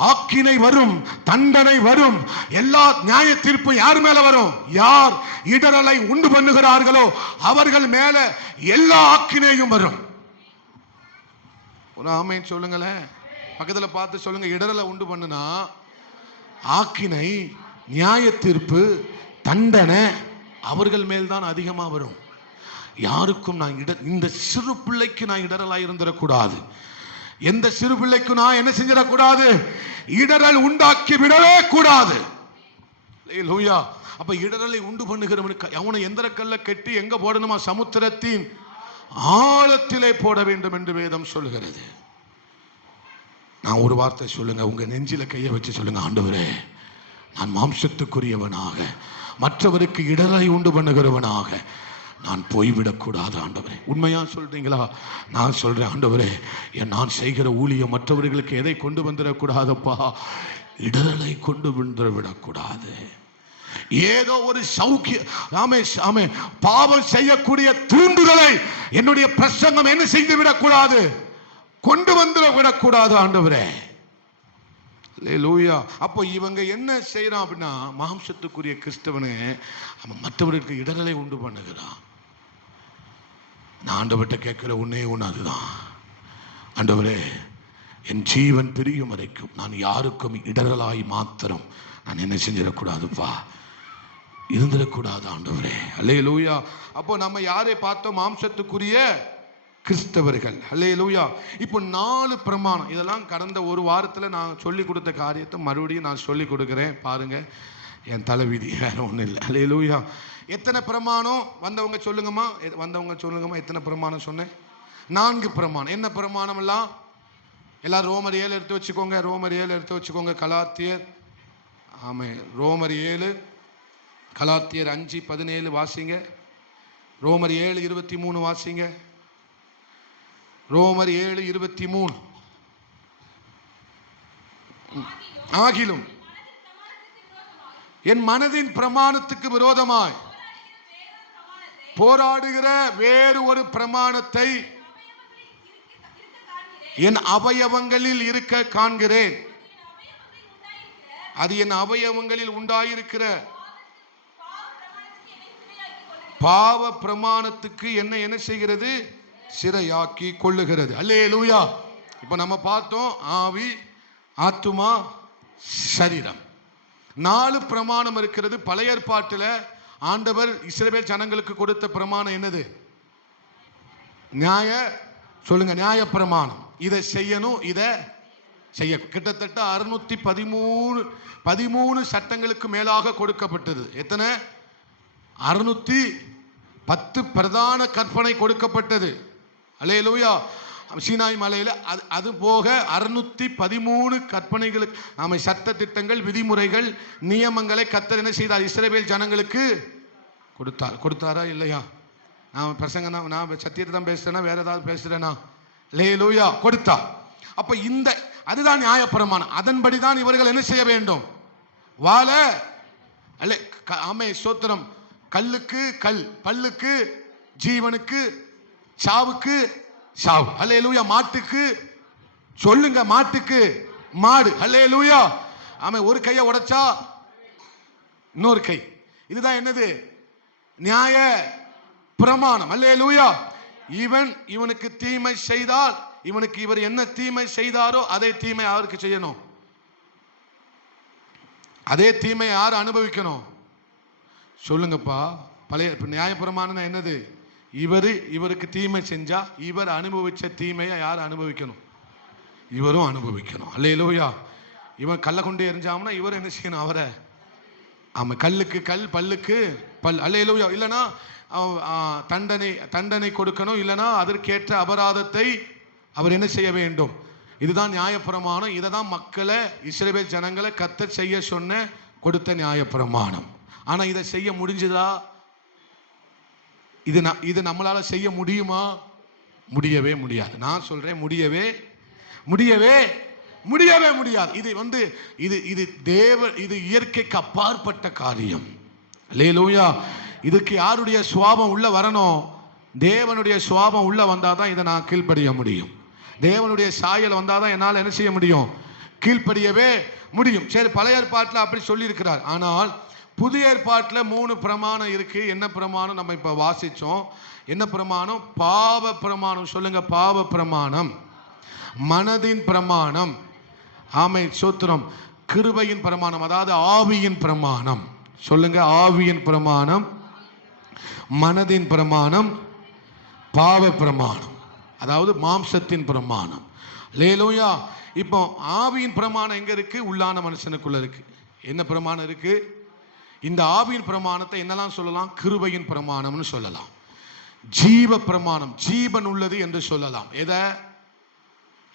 ஆக்கினை வரும், தண்டனை வரும், எல்லா நியாய தீர்ப்பு யார் மேல வரும்? யார் இடரலை உண்டு பண்ணுகிறார்களோ அவர்கள் மேல எல்லா ஆக்கினையும் வரும். ஒரு ஆமென் சொல்லுங்களேன். பக்கத்துல பார்த்து சொல்லுங்க, இடரலை உண்டு பண்ணுனா ஆக்கினை, நியாய தீர்ப்பு, தண்டனை அவர்கள் மேல் தான் அதிகமா வரும். யாருக்கும் நான் இந்த சிறு பிள்ளைக்கு நான் இடரலாய் இருந்துடக்கூடாது. எந்த சிறு பிள்ளைக்கு நான் என்ன செஞ்சிடக்கூடாது? இடரல் உண்டாக்கி விடவே கூடாது. அப்ப இடரலை உண்டு பண்ணுகிறவனுக்கு அவனை எந்திர கல்ல கட்டி எங்க போடணுமா? சமுத்திரத்தின் ஆழத்திலே போட வேண்டும் என்று வேதம் சொல்கிறது. நான் ஒரு வார்த்தை சொல்லுங்க, உங்க நெஞ்சில கையை வச்சு சொல்லுங்க, ஆண்டவரே நான் மாம்சத்துக்குரியவனாக, மற்றவருக்கு இடரலை உண்டு பண்ணுகிறவனாக நான் போய்விடக்கூடாது ஆண்டவரே. உண்மையா சொல்றீங்களா? நான் சொல்றேன், ஆண்டவரே நான் செய்கிற ஊழியம் மற்றவர்களுக்கு எதை கொண்டு வந்துடக்கூடாதப்பா? இடரலை கொண்டு வந்துவிடக்கூடாது. ஏதோ ஒரு சௌக்கிய பாவம் செய்யக்கூடிய தூண்டுதலை என்னுடைய பிரசங்கம் என்ன செய்து விடக்கூடாது? கொண்டு வந்து விடக்கூடாது ஆண்டவரே. அல்லேலூயா. அப்போ இவங்க என்ன செய்யறான் அப்படின்னா, மாம்சத்துக்குரிய கிறிஸ்தவனு மற்றவர்களுக்கு இடரலை உண்டு பண்ணுகிறான். நான் ஆண்டவர்கிட்ட கேட்கிற ஒன்னே ஒன்று அதுதான், ஆண்டவரே என் ஜீவன் பிரியும் வரைக்கும் நான் யாருக்கும் இடரலாய் மாத்திரம் நான் என்ன செஞ்சிடக்கூடாதுப்பா, இருந்துடக்கூடாது ஆண்டவரே. அல்லேலூயா. அப்போ நம்ம யாரை பார்த்தோம்? மாம்சத்துக்குரிய கிறிஸ்தவர்கள். அல்லேலூயா. இப்போ 4 பிரமாணம், இதெல்லாம் கடந்த ஒரு வாரத்தில் நான் சொல்லி கொடுத்த காரியத்தை மறுபடியும் நான் சொல்லி கொடுக்குறேன் பாருங்க. என் தலைவிதி வேற ஒன்றும் இல்லை. அல்லேலூயா. எத்தனை பிரமாணம் வந்தவங்க சொல்லுங்கம்மா, எத்தனை பிரமாணம் சொன்னேன்? 4 பிரமாணம். என்ன பிரமாணம் எல்லாம்? எல்லாரும் ரோமர் 7 எடுத்து வச்சுக்கோங்க. ரோமர் 7 எடுத்து வச்சுக்கோங்க. கலாத்தியர், ஆமே, ரோமர் 7, கலாத்தியர் 5:17 வாசிங்க. ரோமர் 7:23 வாசிங்க. ரோமர் 7:23. ஆகிலும் என் மனதின் பிரமாணத்துக்கு விரோதமாய் போராடுகிற வேறு ஒரு பிரமாணத்தை என் அவயவங்களில் இருக்க காண்கிறேன். அது என் அவயவங்களில் உண்டாயிருக்கிற பாவ பிரமாணத்துக்கு என்ன செய்கிறது? சிறையாக்கி கொள்ளுகிறது. அல்லேலூயா. இப்ப நம்ம பார்த்தோம், ஆவி, ஆத்துமா, சரீரம். 4 பிரமாணம் இருக்கிறது. பழைய ஏற்பாட்டில் ஆண்டவர் இஸ்ரவேல் ஜனங்களுக்கு கொடுத்த பிரமாணம் என்னது? நியாய பிரமாணம். இதை செய்யணும், இதை செய்ய. கிட்டத்தட்ட 613 சட்டங்களுக்கு மேலாக கொடுக்கப்பட்டது. எத்தனை? 610 பிரதான கற்பனை கொடுக்கப்பட்டது. அல்லேலூயா. சீனாய் மலையில் அது போக 613 கற்பனைகளுக்கு ஆமை சட்ட திட்டங்கள் விதிமுறைகள் நியமங்களை கர்த்தர் என்ன செய்தார்? இஸ்ரவேல் ஜனங்களுக்கு கொடுத்தாரா இல்லையா? நான் பிரசங்க தான், நான் சத்தியத்தை தான் பேசுறேன்னா வேற ஏதாவது பேசுறேனா? அல்லேலூயா, கொடுத்தா. அப்ப இந்த அதுதான் நியாயப்பிரமாணம். அதன்படி தான் இவர்கள் என்ன செய்ய வேண்டும்? வாழ ஆமே ஸ்தோத்திரம். கல்லுக்கு கல், பல்லுக்கு ஜீவனுக்கு, சாவுக்கு சாவு. அல்லேலூயா. மாட்டுக்கு சொல்லுங்க, மாட்டுக்கு மாடு. அல்லேலூயா. ஆமே ஒரு கையை உடைச்சா இன்னொரு கை. இதுதான் என்னது? நியாய பிரமாணம். அல்லேலூயா. இவனுக்கு தீமை செய்தால் இவனுக்கு இவர் என்ன தீமை செய்தாரோ அதே தீமை அவருக்கு செய்யணும். அதே தீமை யார் அனுபவிக்கணும்? சொல்லுங்கப்பா. பழைய நியாயப்பிரமாணம் என்னது? இவருக்கு தீமை செஞ்சா இவர் அனுபவிச்ச தீமையை யார் அனுபவிக்கணும்? இவரும் அனுபவிக்கணும். அல்லேலூயா. இவன் கல்லை கொண்டு எரிஞ்சாம்னா இவர் என்ன செய்யணும்? அவரை ஆமா, கல்லுக்கு கல், பல்லுக்கு பல். அல்லேலூயா. இல்லைன்னா தண்டனை கொடுக்கணும். இல்லைன்னா அதற்கேற்ற அபராதத்தை அவர் என்ன செய்ய வேண்டும்? இதுதான் நியாயப்பிரமாணம். இதை தான் மக்களை, இஸ்ரவேல் ஜனங்களை கர்த்தர் செய்ய சொன்ன கொடுத்த நியாயப்பிரமாணம். ஆனா இதை செய்ய முடிஞ்சதா? இது நம்மளால செய்ய முடியுமா? முடியவே முடியாது. நான் சொல்றேன், முடியவே முடியாது. இது இயற்கைக்கு அப்பாற்பட்ட காரியம். அல்லேலூயா. இதுக்கு யாருடைய சுவாபம் உள்ள வரணும்? தேவனுடைய சுவாபம் உள்ள வந்தாதான் இதை நான் கீழ்ப்படிய முடியும். தேவனுடைய சாயல் வந்தாதான் என்னால் என்ன செய்ய முடியும்? கீழ்ப்படியவே முடியும். சரி, பழைய ஏற்பாட்டில் அப்படி சொல்லி இருக்கிறார். ஆனால் புதிய ஏற்பாட்டில் 3 பிரமாணம் இருக்கு. என்ன பிரமாணம் நம்ம இப்ப வாசிச்சோம்? என்ன பிரமாணம்? பாவ பிரமாணம். சொல்லுங்க, பாவ பிரமாணம். மனதின் பிரமாணம். ஆமை சோத்திரம். கிருபையின் பிரமாணம், அதாவது ஆவியின் பிரமாணம். சொல்லுங்க, ஆவியின் பிரமாணம், மனதின் பிரமாணம், பாவ பிரமாணம், அதாவது மாம்சத்தின் பிரமாணம். அல்லேலூயா. இப்போ ஆவியின் பிரமாணம் எங்க இருக்கு? உள்ளான மனுஷனுக்குள்ள இருக்கு. என்ன பிரமாணம் இருக்கு? இந்த ஆவியின் பிரமாணத்தை என்னெல்லாம் சொல்லலாம்? கிருபையின் பிரமாணம்னு சொல்லலாம். ஜீவ பிரமாணம், ஜீவன் உள்ளது என்று சொல்லலாம்.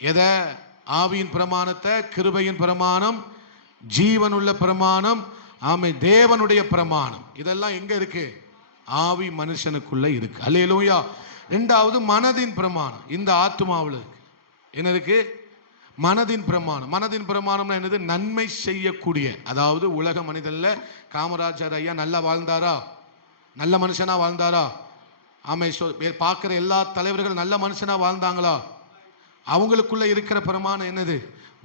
எதை? ஆவியின் பிரமாணத்தை, கிருபையின் பிரமாணம், ஜீவன் உள்ள பிரமாணம், ஆமை தேவனுடைய பிரமாணம். இதெல்லாம் எங்க இருக்கு? ஆவி மனுஷனுக்குள்ள இருக்கு. அல்லேலூயா. 2வது மனதின் பிரமாணம். இந்த ஆத்துமாவில் இருக்கு. என்ன இருக்கு? மனதின் பிரமாணம். மனதின் பிரமாணம்னா என்னது? நன்மை செய்யக்கூடிய, அதாவது உலக மனிதன்ல காமராஜர் ஐயா நல்லா வாழ்ந்தாரா? நல்ல மனுஷனா வாழ்ந்தாரா? ஆமை பார்க்கிற எல்லா தலைவர்கள் நல்ல மனுஷனா வாழ்ந்தாங்களா? அவங்களுக்குள்ள இருக்கிற பிரமாணம் என்னது?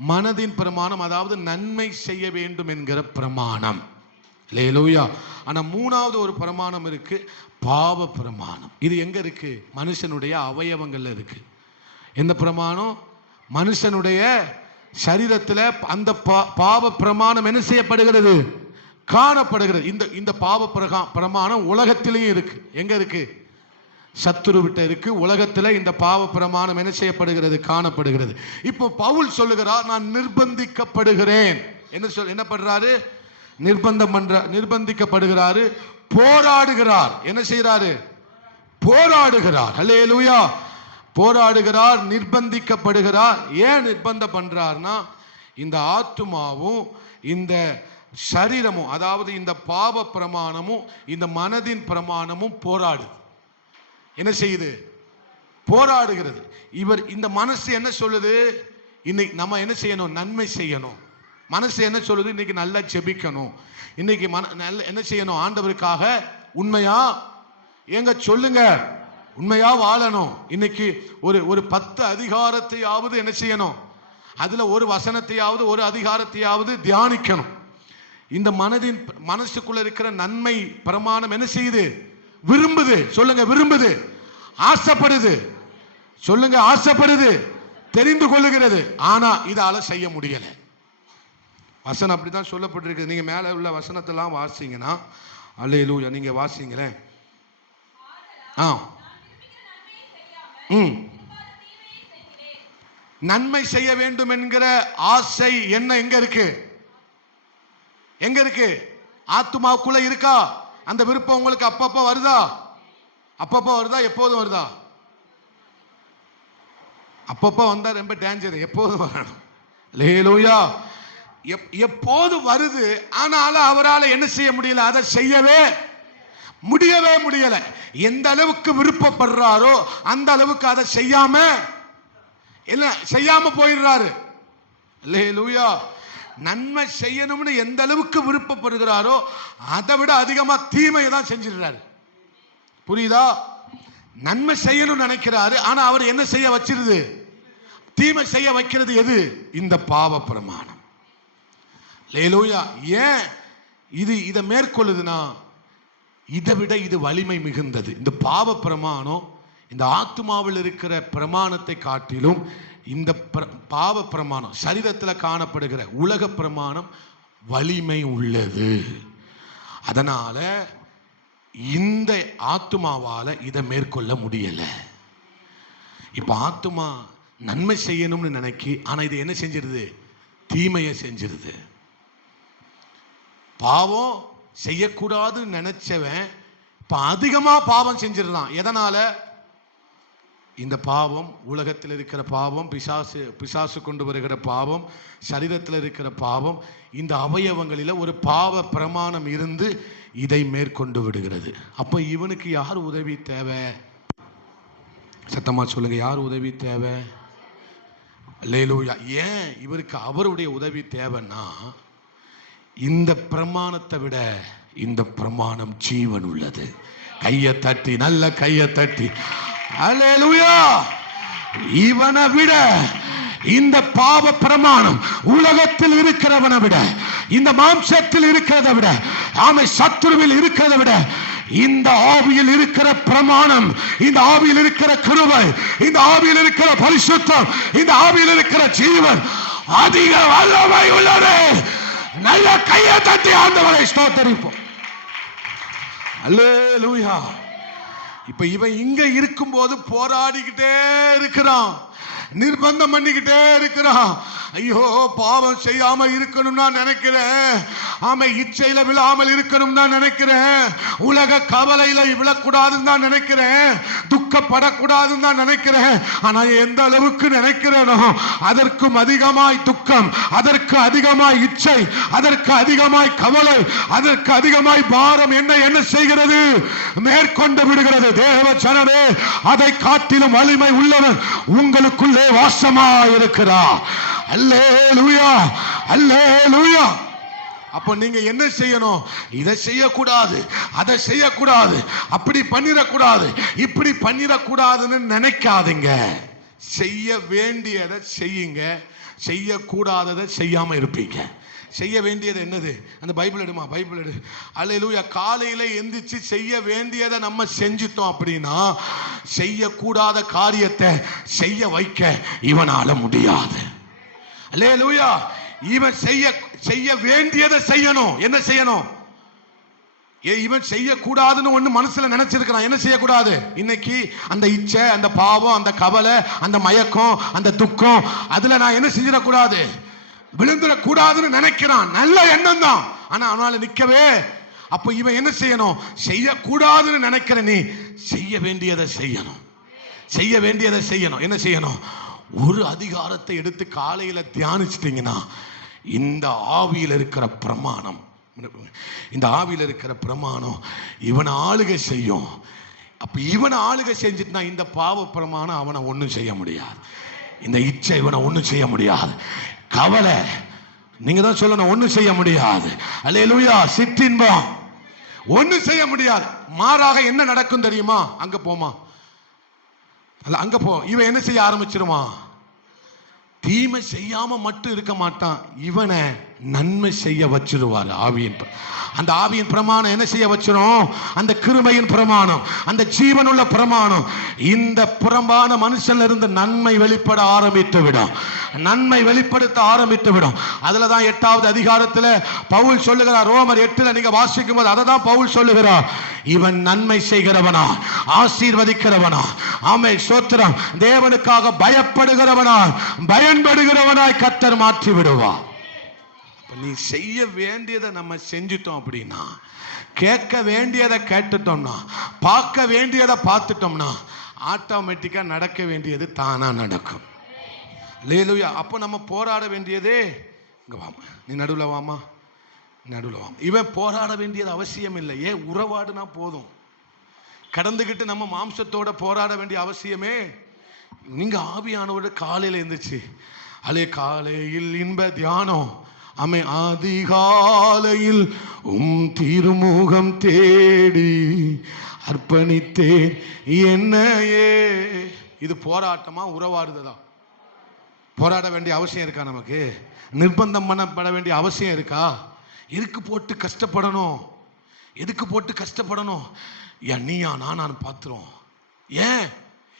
மனதின் பிரமாணம், அதாவது நன்மை செய்ய வேண்டும் என்கிற பிரமாணம். அல்லேலூயா. ஆனா 3வது ஒரு பிரமாணம் இருக்கு, பாவ பிரமாணம். இது எங்க இருக்கு? மனுஷனுடைய அவயவங்கள்ல இருக்கு. எந்த பிரமாணம்? மனுஷனுடைய சரீரத்தில் அந்த பாவ பிரமாணம் என்ன செய்யப்படுகிறது? காணப்படுகிறது. இந்த பாவ பிரமாணம் உலகத்திலேயே இருக்கு. எங்க இருக்கு? சத்துரு விட்ட இருக்கு. உலகத்தில் இந்த பாவ பிரமாணம் என்ன செய்யப்படுகிறது? காணப்படுகிறது. இப்போ பவுல் சொல்லுகிறார், நான் நிர்பந்திக்கப்படுகிறேன். என்ன பண்றாரு? நிர்பந்திக்கப்படுகிறாரு, போராடுகிறார். என்ன செய்யறாரு? போராடுகிறார். அல்லேலூயா. போராடுகிறார், நிர்பந்திக்கப்படுகிறார். ஏன் நிர்பந்தம் பண்றார்னா, இந்த ஆத்துமாவும் இந்த சரீரமும், அதாவது இந்த பாவ பிரமாணமும் இந்த மனதின் பிரமாணமும் போராடு. என்ன செய்யுது? போராடுகிறது. இந்த மனசு என்ன சொல்லுது? இன்னைக்கு நம்ம என்ன செய்யணும்? நன்மை செய்யணும். மனசு என்ன சொல்லுது? இன்னைக்கு நல்லா ஜெபிக்கணும். இன்னைக்கு என்ன செய்யணும்? ஆண்டவருக்காக உண்மையா எங்க சொல்லுங்க, உண்மையா வாழணும். இன்னைக்கு ஒரு 10 அதிகாரத்தையாவது என்ன செய்யணும்? அதுல ஒரு வசனத்தையாவது ஒரு அதிகாரத்தையாவது தியானிக்கணும். இந்த மனசுக்குள்ள இருக்கிற நன்மை பிரமாணம் என்ன செய்யுது? விரும்புது. சொல்லுங்க, விரும்புது. ஆசைப்படுது. சொல்லுங்க, ஆசைப்படுது. தெரிந்து கொள்ளுகிறது. ஆனா இதால செய்ய முடியல. வசனம் அப்படிதான் சொல்லப்பட்டிருக்கு. நீங்க மேல உள்ள வசனத்தெல்லாம் வாசிங்கன்னா, அல்லேலூயா, நீங்க வாசிங்களேன். நன்மை செய்ய வேண்டும் என்கிற ஆசை என்ன எங்க இருக்கு? எங்க இருக்கு? ஆத்துமாவுக்குள்ள இருக்கா? அந்த விருப்பம் உங்களுக்கு அப்பப்ப வருதா? எப்போதும் வருதா? அப்பப்போ வந்தா ரொம்ப டேஞ்சர், எப்போதும் வரணும். அல்லேலூயா. எப்போது வருது, ஆனாலும் அவரால் என்ன செய்ய முடியல, அதை செய்யவே முடியல. எந்த அளவுக்கு விருப்பப்படுறாரோ அந்த அளவுக்கு அதை செய்யாம போயிடுறாரு. அல்லேலூயா. நன்மை செய்யணும்னு எந்த அளவுக்கு விருப்பப்படுகிறாரோ அதை விட அதிகமா தீமையை தான் செஞ்சிடுறாரு. புரியுதா? நன்மை செய்யணும்னு நினைக்கிறாரு, ஆனா அவர் என்ன செய்ய வச்சிருது, தீமை செய்ய வைக்கிறது எது, இந்த பாவ பிரமாணம். அல்லேலூயா. ஏன் இதை மேற்கொள்ளுதுன்னா, இதை விட இது வலிமை மிகுந்தது. இந்த பாவ பிரமாணம் இந்த ஆத்துமாவில் இருக்கிற பிரமாணத்தை காட்டிலும் இந்த பாவ பிரமாணம், சரீரத்தில் காணப்படுகிற உலக பிரமாணம் வலிமை உள்ளது. அதனால இந்த ஆத்துமாவால இதை மேற்கொள்ள முடியல. இப்ப ஆத்துமா நன்மை செய்யணும்னு நினைக்கி, ஆனா இது என்ன செஞ்சிருது, தீமையை செஞ்சிருது. பாவம் செய்யக்கூடாதுன்னு நினைச்சவன் இப்ப அதிகமா பாவம் செஞ்சிடலாம். எதனால? இந்த பாவம், உலகத்தில் இருக்கிற பாவம், பிசாசு கொண்டு வருகிற பாவம், சரீரத்தில் இருக்கிற பாவம், இந்த அவயவங்களில் ஒரு பாவ பிரமாணம் இருந்து இதை மேற்கொண்டு விடுகிறது. அப்ப இவனுக்கு யார் உதவி தேவை? சத்தமா சொல்லுங்க, யார் உதவி தேவை? அல்லேலூயா. ஏன் இவருக்கு அவருடைய உதவி தேவைன்னா, இந்த பிரமாணத்தை விட இந்த பிரமாணம் ஜீவன் உள்ளது. கையை தட்டி, நல்ல கையை தட்டி அல்லேலூயா. இவனை விட இந்த பாவ பிரமாணம் உலகத்தில் இருக்கிறவனை விட, இந்த மாம்சத்தில் இருக்கிறத விட, ஆமை சத்துருவில் இருக்கிறத விட, இந்த ஆவியில் இருக்கிற பிரமாணம், இந்த ஆவியில் இருக்கிற கிருபை, இந்த ஆவியில் இருக்கிற பரிசுத்தம், இந்த ஆவியில் இருக்கிற ஜீவன் அதிக வல்லமை உள்ளது. நல்ல கையை தட்டி ஆண்டவரை ஸ்தோத்திரிப்போம். அல்லேலூயா. இப்ப இவன் இங்க இருக்கும்போது போராடிக்கிட்டே இருக்கிறான், நிர்பந்தம் பண்ணிக்கிட்டே இருக்கிறான். ஐயோ, பாவம் செய்யாம இருக்கணும் நான் நினைக்கிறேன், ஆமை இச்சையில விழாமல் இருக்கணும் தான் நினைக்கிறேன், உலக கவலையில விழக்கூடாதுன்னு தான் நினைக்கிறேன், துக்கப்படக்கூடாதுன்னு தான் நினைக்கிறேன். ஆனா எந்த அளவுக்கு நினைக்கிறேனோ அதற்கும் அதிகமாய் துக்கம், அதற்கு அதிகமாய் இச்சை, அதற்கு அதிகமாய் கவலை, அதற்கு அதிகமாய் பாரம் என்ன செய்கிறது, மேற்கொண்டு விடுகிறது. தேவ ஜனமே, அதை காட்டிலும் வலிமை உள்ளவன் உங்களுக்குள்ளே வாசமாயிருக்கிறார். அல்லேலூயா, அல்லேலூயா. அப்ப நீங்க என்ன செய்யணும்? இதை செய்யக்கூடாது, அதை செய்யக்கூடாது, அப்படி பண்ணிடக்கூடாது, இப்படி பண்ணிடக்கூடாதுன்னு நினைக்காதீங்க. செய்ய வேண்டியதை செய்யுங்க, செய்யக்கூடாததை செய்யாம இருப்பீங்க. செய்ய வேண்டியது என்னது? அந்த பைபிள் எடுமா, பைபிள் எடு. அல்லேலூயா. காலையில எந்திரிச்சு செய்ய வேண்டியதை நம்ம செஞ்சிட்டோம் அப்படின்னா, செய்யக்கூடாத காரியத்தை செய்ய வைக்க இவனால முடியாது. அல்லேலூயா. இவன் செய்ய வேண்டியதை செய்யணும். என்ன செய்யணும்? இவன் செய்யக்கூடாதுன்னு ஒண்ணு மனசுல நினைச்சிருக்கிறான். என்ன செய்யக்கூடாது? இன்னைக்கு அந்த இச்சை, அந்த பாவம், அந்த கவலை, அந்த மயக்கம், அந்த துக்கம், அதுல நான் என்ன செஞ்சிடக்கூடாது, விழுந்துடக்கூடாதுன்னு நினைக்கிறான். நல்ல எண்ணம் தான், ஆனா அவனால நிக்கவே. அப்ப இவன் என்ன செய்யணும்? செய்யக்கூடாதுன்னு நினைக்கிற நீ செய்ய வேண்டியதை செய்யணும், செய்ய வேண்டியதை செய்யணும். என்ன செய்யணும்? ஒரு அதிகாரத்தை எடுத்து காலையில தியானிச்சிட்டீங்கன்னா, இந்த ஆவியில் இருக்கிற பிரமாணம், இந்த ஆவியில் இருக்கிற பிரமாணம் இவனை ஆளுகை செய்யும். அப்ப இவனை ஆளுகை செஞ்சுட்டுனா இந்த பாவ பிரமாணம் அவனை ஒன்றும் செய்ய முடியாது, இந்த இச்சை இவனை ஒன்றும் செய்ய முடியாது, கவலை நீங்க தான் சொல்லணும், ஒன்றும் செய்ய முடியாது. அல்லேலூயா. சிற்றின்பம் ஒன்றும் செய்ய முடியாது. மாறாக என்ன நடக்கும் தெரியுமா? அங்க போமா, அல்ல அங்க போ, இவன் என்ன செய்ய ஆரம்பிச்சிருவான்? தீமை செய்யாம மட்டும் இருக்க மாட்டான், இவனை நன்மை செய்ய வச்சிருவாரு. ஆவியின் அந்த ஆவியின் பிரமாணம் என்ன செய்ய வச்சிரும்? அந்த கிருபையின் பிரமாணம், அந்த ஜீவனுள்ள பிரமாணம் இந்த புறம்பான மனுஷன்ல இருந்து நன்மை வெளிப்பட ஆரம்பித்து விடும், நன்மை வெளிப்படுத்த ஆரம்பித்து விடும். அதுலதான் 8வது அதிகாரத்துல பவுல் சொல்லுகிறார். ரோமர் 8 நீங்க வாசிக்கும் போது அதை தான் பவுல் சொல்லுகிறார். இவன் நன்மை செய்கிறவனா, ஆசீர்வதிக்கிறவனா, ஆமென் ஸ்தோத்திரம், தேவனுக்காக பயப்படுகிறவனா, பயன்படுகிறவனாய் கர்த்தர் மாற்றி விடுவார். நீ செய்ய வேண்டியதை நம்ம செஞ்சிட்டோம் அப்படின்னா, கேட்க வேண்டியதை கேட்டுட்டோம்னா, பார்க்க வேண்டியதை பார்த்துட்டோம்னா, ஆட்டோமேட்டிக்கா நடக்க வேண்டியது தானா நடக்கும். அல்லேலூயா. அப்போ நம்ம போராட வேண்டியதே, இங்க வாமா, நீ நடுவில் வாமா, நடுவில் வாமா. இவன் போராட வேண்டியது அவசியம் இல்லை. ஏன்? உறவாடுனா போதும். கடந்துகிட்டு நம்ம மாம்சத்தோட போராட வேண்டிய அவசியமே. நீங்க ஆவியானவரோட காலையில் இருந்துச்சு, அலே காலையில் இன்ப தியானம், அமை அதிகாலையில் திருமுகம் தேடி அர்ப்பணித்தேன் என்னையே. இது போராட்டமா உறவாடுதா? போராட வேண்டிய அவசியம் இருக்கா? நமக்கு நிர்பந்தம் பண்ணப்பட வேண்டிய அவசியம் இருக்கா? எதுக்கு போட்டு கஷ்டப்படணும்? எதுக்கு போட்டு கஷ்டப்படணும்? ஏன் நீயா நான் பார்த்துரும். ஏன்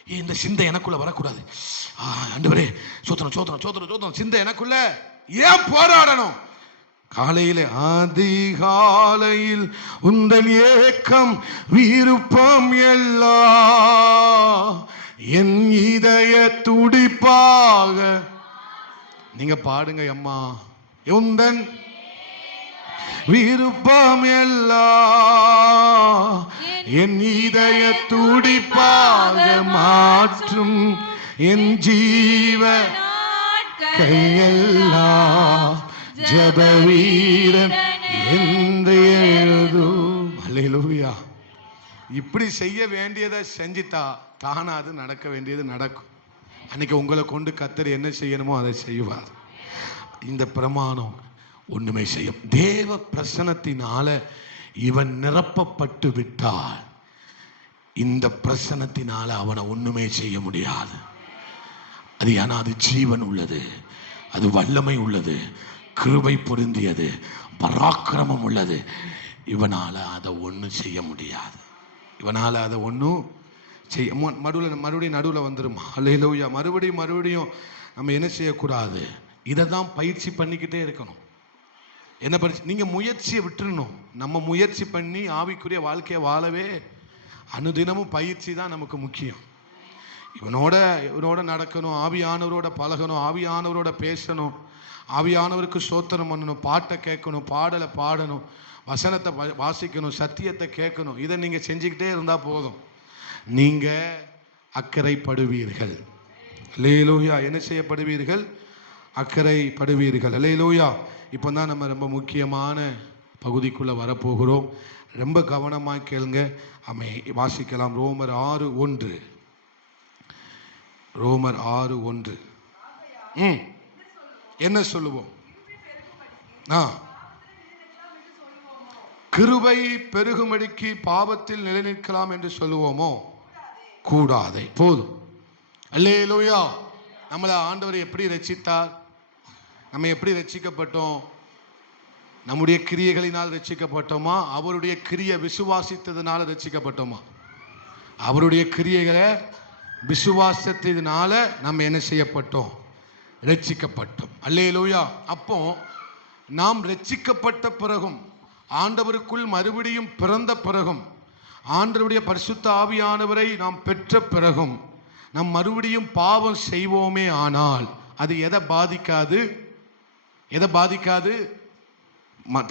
இந்த சிந்தை எனக்குள்ள வரக்கூடாது? ஆண்டவரே சோத்திரம் சோத்திரம் சோத்திரம் சோத்திரம் சிந்தை எனக்குள்ள ஏன் போராடணும்? காலையில அதிகாலையில் உந்தன் ஏக்கம் விருப்பம் எல்லாம் என் இதய துடிப்பாக. நீங்க பாடுங்க அம்மா. உந்தன் விருப்பம் எல்லாம் என் இதய துடிப்பாக மாற்றும் என் ஜீவ கையெல்லாம் ஜப வீரன் என்று எழுதும். அல்லேலூயா. இப்படி செய்ய வேண்டியதை செஞ்சிட்டா தானா அது நடக்க வேண்டியது நடக்கும். அன்னைக்கு உங்களை கொண்டு கர்த்தர் என்ன செய்யணுமோ அதை செய்வார். இந்த பிரமாணம் ஒண்ணுமே செய்யும். தேவ பிரசனத்தினால இவன் நிரப்பப்பட்டு விட்டால் இந்த பிரசனத்தினால அவனை ஒண்ணுமே செய்ய முடியாது. அது ஏன்னா அது ஜீவன் உள்ளது, அது வல்லமை உள்ளது, கிருபை பொருந்தியது, பராக்கிரமம் உள்ளது. இவனால அதை ஒன்றும் செய்ய முடியாது. இவனால அதை ஒன்றும் செய்ய மறுபடியும் நடுவில் வந்துடும். அல்லேலூயா. மறுபடியும் நம்ம என்ன செய்யக்கூடாது? இதை தான் பயிற்சி பண்ணிக்கிட்டே இருக்கணும். என்ன பயிற்சி? நீங்கள் முயற்சியை விட்டுறணும். நம்ம முயற்சி பண்ணி ஆவிக்குரிய வாழ்க்கையை வாழவே அனுதினமும் பயிற்சி தான் நமக்கு முக்கியம். இவனோட நடக்கணும், ஆவியானவரோட பழகணும், ஆவியானவரோட பேசணும், ஆவியானவருக்கு ஸ்தோத்திரம் பண்ணணும், பாட்டை கேட்கணும், பாடலை பாடணும், வசனத்தை வாசிக்கணும், சத்தியத்தை கேட்கணும். இதை நீங்கள் செஞ்சுக்கிட்டே இருந்தால் போதும். நீங்கள் அக்கறைப்படுவீர்கள். அல்லேலூயா. என்ன செய்யப்படுவீர்கள்? அக்கறைப்படுவீர்கள். அல்லேலூயா. இப்போ தான் நம்ம ரொம்ப முக்கியமான பகுதிக்குள்ளே வரப்போகிறோம். ரொம்ப கவனமாக கேளுங்க. வாசிக்கலாம். ரோமர் 6:1. ரோமர் 6:1. என்ன சொல்லுவோம்? கிருபை பெருகும்படிக்கு பாவத்தில் நிலைநிற்கலாம் என்று சொல்லுவோமோ? கூடாதே. போதும். அல்லேலூயா. நம்மளை ஆண்டவர் எப்படி ரட்சித்தார்? நம்ம எப்படி ரட்சிக்கப்பட்டோம்? நம்முடைய கிரியைகளினால் ரட்சிக்கப்பட்டோமா? அவருடைய கிரியை விசுவாசித்ததுனால ரட்சிக்கப்பட்டோமா? அவருடைய கிரியைகளை விசுவாசத்தினால நம்ம என்ன செய்யப்பட்டோம்? ரட்சிக்கப்பட்டோம். அல்லேலூயா. அப்போ நாம் ரட்சிக்கப்பட்ட பிறகும், ஆண்டவருக்குள் மறுபடியும் பிறந்த பிறகும், ஆண்டவருடைய பரிசுத்த ஆவியானவரை நாம் பெற்ற பிறகும் நாம் மறுபடியும் பாவம் செய்வோமே ஆனால் அது எதை பாதிக்காது? எதை பாதிக்காது?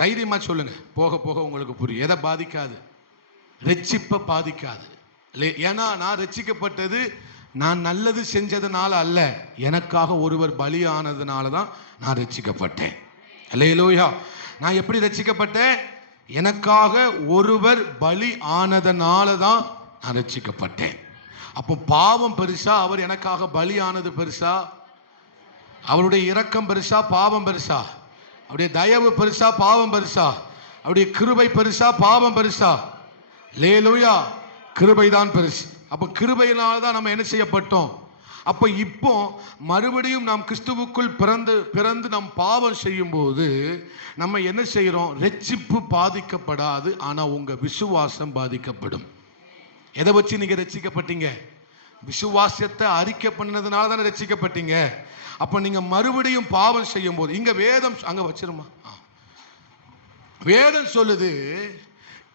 தைரியமா சொல்லுங்க, போக போக உங்களுக்கு புரியும். எதை பாதிக்காது? ரட்சிப்பை பாதிக்காது. ஏன்னா நான் ரட்சிக்கப்பட்டது நான் நல்லது செஞ்சதுனால அல்ல, எனக்காக ஒருவர் பலியானதுனால தான் நான் ரட்சிக்கப்பட்டேன். அல்லேலூயா. நான் எப்படி ரட்சிக்கப்பட்டேன்? எனக்காக ஒருவர் பலி ஆனதுனால தான் நான் ரட்சிக்கப்பட்டேன். அப்போ பாவம் பெருசா, அவர் எனக்காக பலி ஆனது பெருசா? அவருடைய இரக்கம் பெருசா, பாவம் பெருசா? அவருடைய தயவு பெருசா, பாவம் பெருசா? அவருடைய கிருபை பெருசா, பாவம் பெருசா? அல்லேலூயா. கிருபை தான் பெருசு. அப்போ கிருபையினால தான் நம்ம என்ன செய்யப்பட்டோம். அப்போ இப்போ மறுபடியும் நாம் கிறிஸ்துவுக்குள் பிறந்து நாம் பாவம் செய்யும் போது நம்ம என்ன செய்யறோம்? ரட்சிப்பு பாதிக்கப்படாது, ஆனா உங்க விசுவாசம் பாதிக்கப்படும். எதை வச்சு நீங்க ரட்சிக்கப்பட்டீங்க? விசுவாசத்தை அறிக்கை பண்ணதுனால தானே ரட்சிக்கப்பட்டீங்க. அப்ப நீங்க மறுபடியும் பாவம் செய்யும் போது, இங்க வேதம் அங்க வச்சிருமா, வேதம் சொல்லுது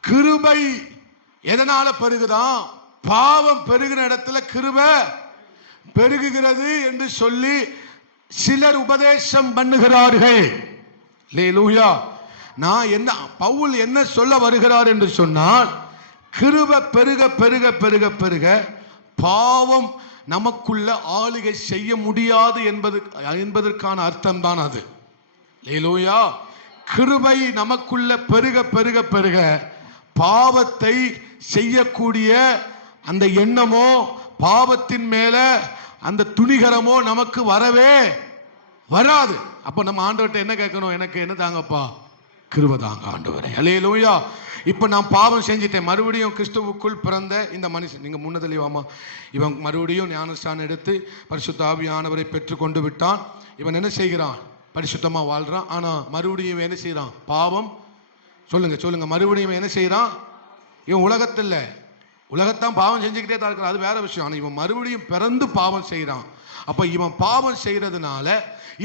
கிருபை எதனால பெருகுதான்? பாவம் பெருகிற இடத்துல கிருபை பெருகுகிறது என்று சொல்லி சிலர் உபதேசம் பண்ணுகிறார்கள். அல்லேலூயா. நான் என்ன, பவுல் என்ன சொல்ல வருகிறார் என்று சொன்னால், கிருபை பெருக பெருக பெருக பெருக பாவம் நமக்குள்ள ஆளுகை செய்ய முடியாது என்பதற்கான அர்த்தம் தான் அது. அல்லேலூயா. கிருபை நமக்குள்ள பெருக பெருக பெருக பாவத்தை செய்யக்கூடிய அந்த எண்ணமோ பாவத்தின் மேல அந்த துணிகரமோ நமக்கு வரவே வராது. அப்ப நம்ம ஆண்டவர்கிட்ட என்ன கேட்கணும்? எனக்கு என்ன தாங்கப்பா? கிருபை தாங்க ஆண்டவரே. அல்லேலூயா. இப்ப நான் பாவம் செஞ்சிட்டேன், மறுபடியும் கிறிஸ்துவுக்குள் பிறந்த இந்த மனுஷன், நீங்க முன்னதலிவாமா, இவன் மறுபடியும் ஞானஸ்தானம் எடுத்து பரிசுத்த ஆவியானவரை பெற்று கொண்டு விட்டான். இவன் என்ன செய்கிறான்? பரிசுத்தமா வாழ்றான். ஆனா மறுபடியும் என்ன செய்யறான்? பாவம். சொல்லுங்க சொல்லுங்க. மறுபடியும் என்ன செய்யறான்? இவன் உலகத்தான் பாவம் செஞ்சுக்கிட்டே தான் இருக்கிறான், அது வேற விஷயம். ஆனா இவன் மறுபடியும் பிறந்து பாவம் செய்யறான். அப்ப இவன் பாவம் செய்யறதுனால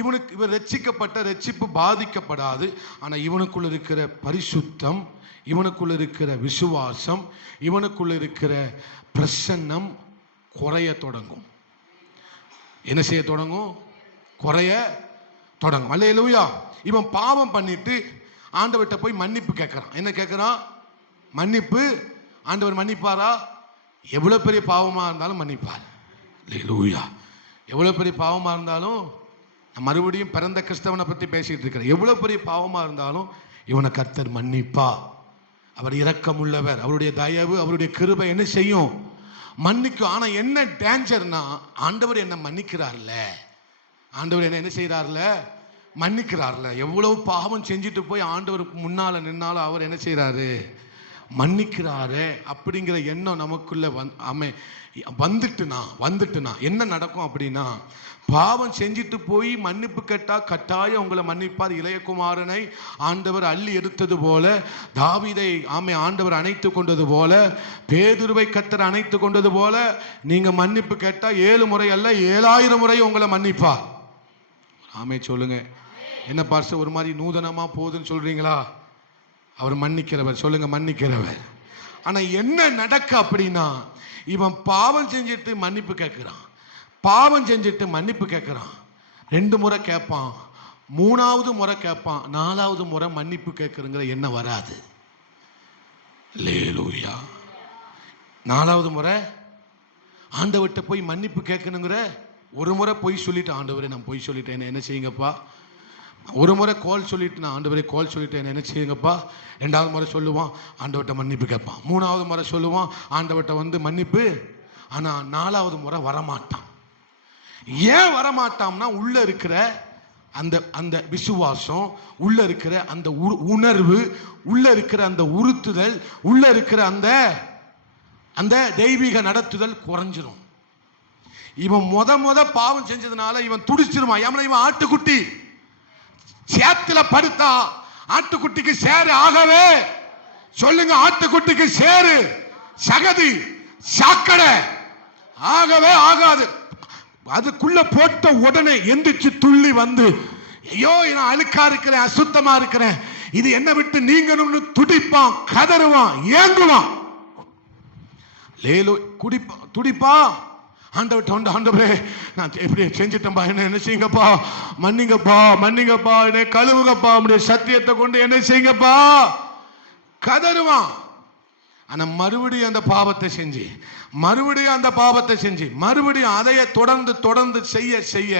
இவன் ரட்சிக்கப்பட்ட ரட்சிப்பு பாதிக்கப்படாது. ஆனா இவனுக்குள்ள இருக்கிற பரிசுத்தம், இவனுக்குள்ள இருக்கிற விசுவாசம், இவனுக்குள்ள இருக்கிற பிரசன்னம் குறைய தொடங்கும். என்ன செய்ய தொடங்கும்? குறைய தொடங்கும். அல்லேலூயா. இவன் பாவம் பண்ணிட்டு ஆண்டவர்கிட்ட போய் மன்னிப்பு கேட்கிறான். என்ன கேட்கிறான்? மன்னிப்பு. ஆண்டவர் மன்னிப்பாரா? எவ்வளவு பெரிய பாவமா இருந்தாலும் மன்னிப்பார். அல்லேலூயா. எவ்வளவு பெரிய பாவமா இருந்தாலும், மறுபடியும் பிறந்த கிறிஸ்தவனை பத்தி பேசிட்டு இருக்கிறேன், எவ்வளவு பெரிய பாவமா இருந்தாலும் இவனை கர்த்தர் மன்னிப்பா. அவர் இரக்கமுள்ளவர். அவருடைய தயவு, அவருடைய கிருபை என்ன செய்யும்? மன்னிக்கும். ஆனா என்ன டேஞ்சர்னா, ஆண்டவர் என்ன மன்னிக்கிறார்ல, ஆண்டவர் என்ன செய்யறாருல? மன்னிக்கிறார்ல. எவ்வளவு பாவம் செஞ்சுட்டு போய் ஆண்டவருக்கு முன்னால நின்னாலும் அவர் என்ன செய்யறாரு? மன்னிக்கிறாரு. அப்படிங்கிற எண்ணம் நமக்குள்ள வந்துட்டுனா என்ன நடக்கும் அப்படின்னா, பாவம் செஞ்சிட்டு போய் மன்னிப்பு கேட்டா கட்டாயம் உங்களை மன்னிப்பார். இளையகுமாரனை ஆண்டவர் அள்ளி எடுத்தது போல, தாவீதை ஆண்டவர் அணைத்து கொண்டது போல, பேதுருவை கர்த்தர் அணைத்து கொண்டது போல, நீங்க மன்னிப்பு கேட்டா 7 முறை அல்ல 7000 முறை உங்களை மன்னிப்பார். ஆமே சொல்லுங்க. என்ன பாஸ்டர் ஒரு மாதிரி நூதனமா போகுதுன்னு சொல்றீங்களா? அவர் மன்னிக்கிறவர். சொல்லுங்க, மன்னிக்கிறவர். ஆனா என்ன நடக்க அப்படின்னா, இவன் பாவம் செஞ்சுட்டு மன்னிப்பு கேட்கிறான், பாவம் செஞ்சுட்டு மன்னிப்பு கேட்கிறான். 2 முறை கேட்பான், 3வது முறை கேட்பான், 4வது முறை மன்னிப்பு கேட்கறங்கிற என்ன வராது. அல்லேலூயா. 4வது முறை ஆண்டவர்கிட்ட போய் மன்னிப்பு கேட்கணுங்கிற ஒரு முறை பொய் சொல்லிட்டு, ஆண்டவரே நான் பொய் சொல்லிட்டேன் என்ன செய்யுங்கப்பா. ஒரு முறை கோல் சொல்லிட்டு, நான் ஆண்டவரே கோல் சொல்லிட்டேன் என்ன செய்யுங்கப்பா. 2வது முறை சொல்லுவான், ஆண்டவர்கிட்ட மன்னிப்பு கேட்பான். 3வது முறை சொல்லுவான், ஆண்டவர்கிட்ட மன்னிப்பு. ஆனா 4வது முறை வரமாட்டான். ஏன் வரமாட்டான்னா, உள்ள இருக்கிற அந்த அந்த விசுவாசம், உள்ள இருக்கிற அந்த உணர்வு, உள்ள இருக்கிற அந்த உறுத்துதல், உள்ள இருக்கிற அந்த அந்த தெய்வீக நடத்துதல் குறைஞ்சிரும். இவன் முத பாவம் செஞ்சதுனால இவன் துடிச்சிருவான். இவன் ஆட்டுக்குட்டி, சேத்துல படுத்தா ஆட்டுக்குட்டிக்கு சேரு ஆகவே. சொல்லுங்க, ஆட்டுக்குட்டிக்கு சேரு சகதி சாக்கடை ஆகவே ஆகாது. அதுக்குள்ள போட்ட உடனே எந்திரிச்சு துள்ளி வந்து, ஐயோ நான் அழுக்கா இருக்கிறேன், அசுத்தமா இருக்கிறேன், இது என்ன விட்டு நீங்கணும்னு துடிப்பான், கதறுவான், ஏங்குவான், துடிப்பான். ஆண்டவரே நான் எப்படி செஞ்சிட்டேன்பா, என்ன செய்யுங்கப்பா, மன்னிங்கப்பா மன்னிங்கப்பா, என்னை கழுவுங்கப்பா, உடைய சத்தியத்தை கொண்டு என்ன செய்யுங்கப்பா, கதறுவான். ஆனா மறுபடியும் அந்த பாவத்தை செஞ்சு, மறுபடியும் அந்த பாவத்தை செஞ்சு, மறுபடியும் அதைய தொடர்ந்து தொடர்ந்து செய்ய செய்ய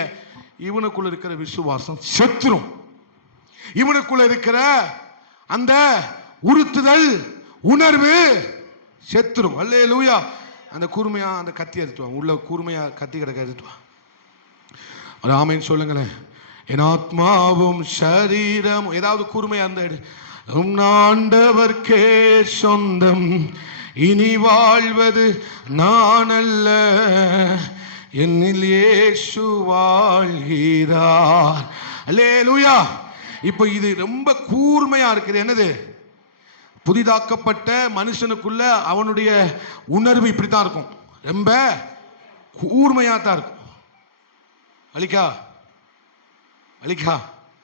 இவனுக்குள்ள இருக்கிற விசுவாசம் செத்துரும். இவனுக்குள்ள இருக்கிற அந்த உறுத்துதல் உணர்வு செத்துரும். அல்லேலூயா. அந்த கூர்மையா அந்த கத்தி எடுத்துவான், உள்ள கூர்மையா கத்தி கிடக்க எடுத்துவான். ஆமென் சொல்லுங்களேன். என் ஆத்மாவும் சரீரம் ஏதாவது கூர்மையா இருந்த ஆண்டவர்க்கே சொந்தம், இனி வாழ்வது நான் அல்ல, என்னில் இயேசு வாழ்கிறார். அல்லேலூயா. இப்போ இது ரொம்ப கூர்மையா இருக்குது. என்னது? புதிதாக்கப்பட்ட மனுஷனுக்குள்ள அவனுடைய உணர்வு இப்படித்தான் இருக்கும், ரொம்ப கூர்மையா தான் இருக்கும். வலிக்கா வலிக்கா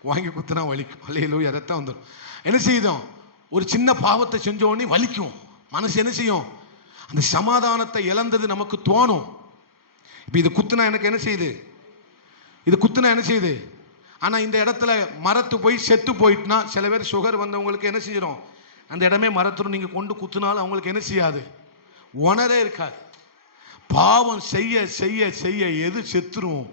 வாங்கி குத்துனா வலிக்கும். அல்லேலூயா. ரத்தம் வந்துடும். என்ன செய்யும்? ஒரு சின்ன பாவத்தை செஞ்ச உடனே வலிக்கும். மனசு என்ன செய்யும்? அந்த சமாதானத்தை இழந்தது நமக்கு தோணும். இப்ப இது குத்துனா எனக்கு என்ன செய்யுது? இது குத்துனா என்ன செய்யுது? ஆனா இந்த இடத்துல மரத்து போய் செத்து போயிட்டுனா, சில பேர் சுகர் வந்தவங்களுக்கு என்ன செய்யறோம், அந்த இடமே மரத்துடும். நீங்க கொண்டு குத்துனாலும் அவங்களுக்கு என்ன செய்யாது? உணரே இருக்காது. பாவம் செய்ய செய்ய செய்ய எது செத்துரும்.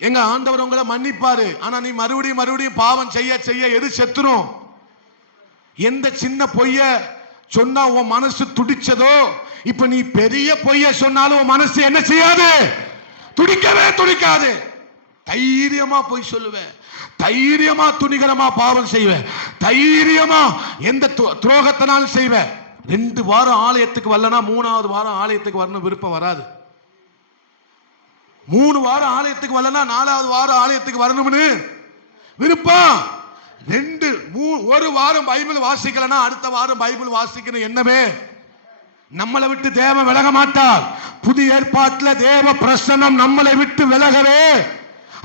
எங்க ஆண்டவர் உங்களை மன்னிப்பாரு, ஆனா நீ மறுபடியும் மறுபடியும் பாவம் செய்ய செய்ய எது செத்துரும். எந்த சின்ன பொய்ய சொன்னா உன் மனசு துடிச்சதோ, இப்ப நீ பெரிய பொய்ய சொன்னாலும் உன் மனசு என்ன செய்யாது, துடிக்கவே துடிக்காது. தைரியமா பொய் சொல்லுவேன், தைரியமா துணிகரமா பாவம் செய்வேன், தைரியமா எந்த துரோகத்தினாலும் செய்வேன். 2 வாரம் ஆலயத்துக்கு வரலன்னா 3வது வாரம் ஆலயத்துக்கு வரணும் விருப்பம் வராது. 3 வாரம் ஆலயத்துக்கு வரலன்னா 4வது வாரம் ஆலயத்துக்கு வரணும்னு விருப்பம். 1 வாரம் பைபிள் வாசிக்கலன்னா அடுத்த வாரம் பைபிள் வாசிக்கணும் என்னவே. நம்மளை விட்டு தேவன் விலக மாட்டார். புதிய ஏற்பாட்டில் தேவ பிரசன்னம் நம்மளை விட்டு விலகவே,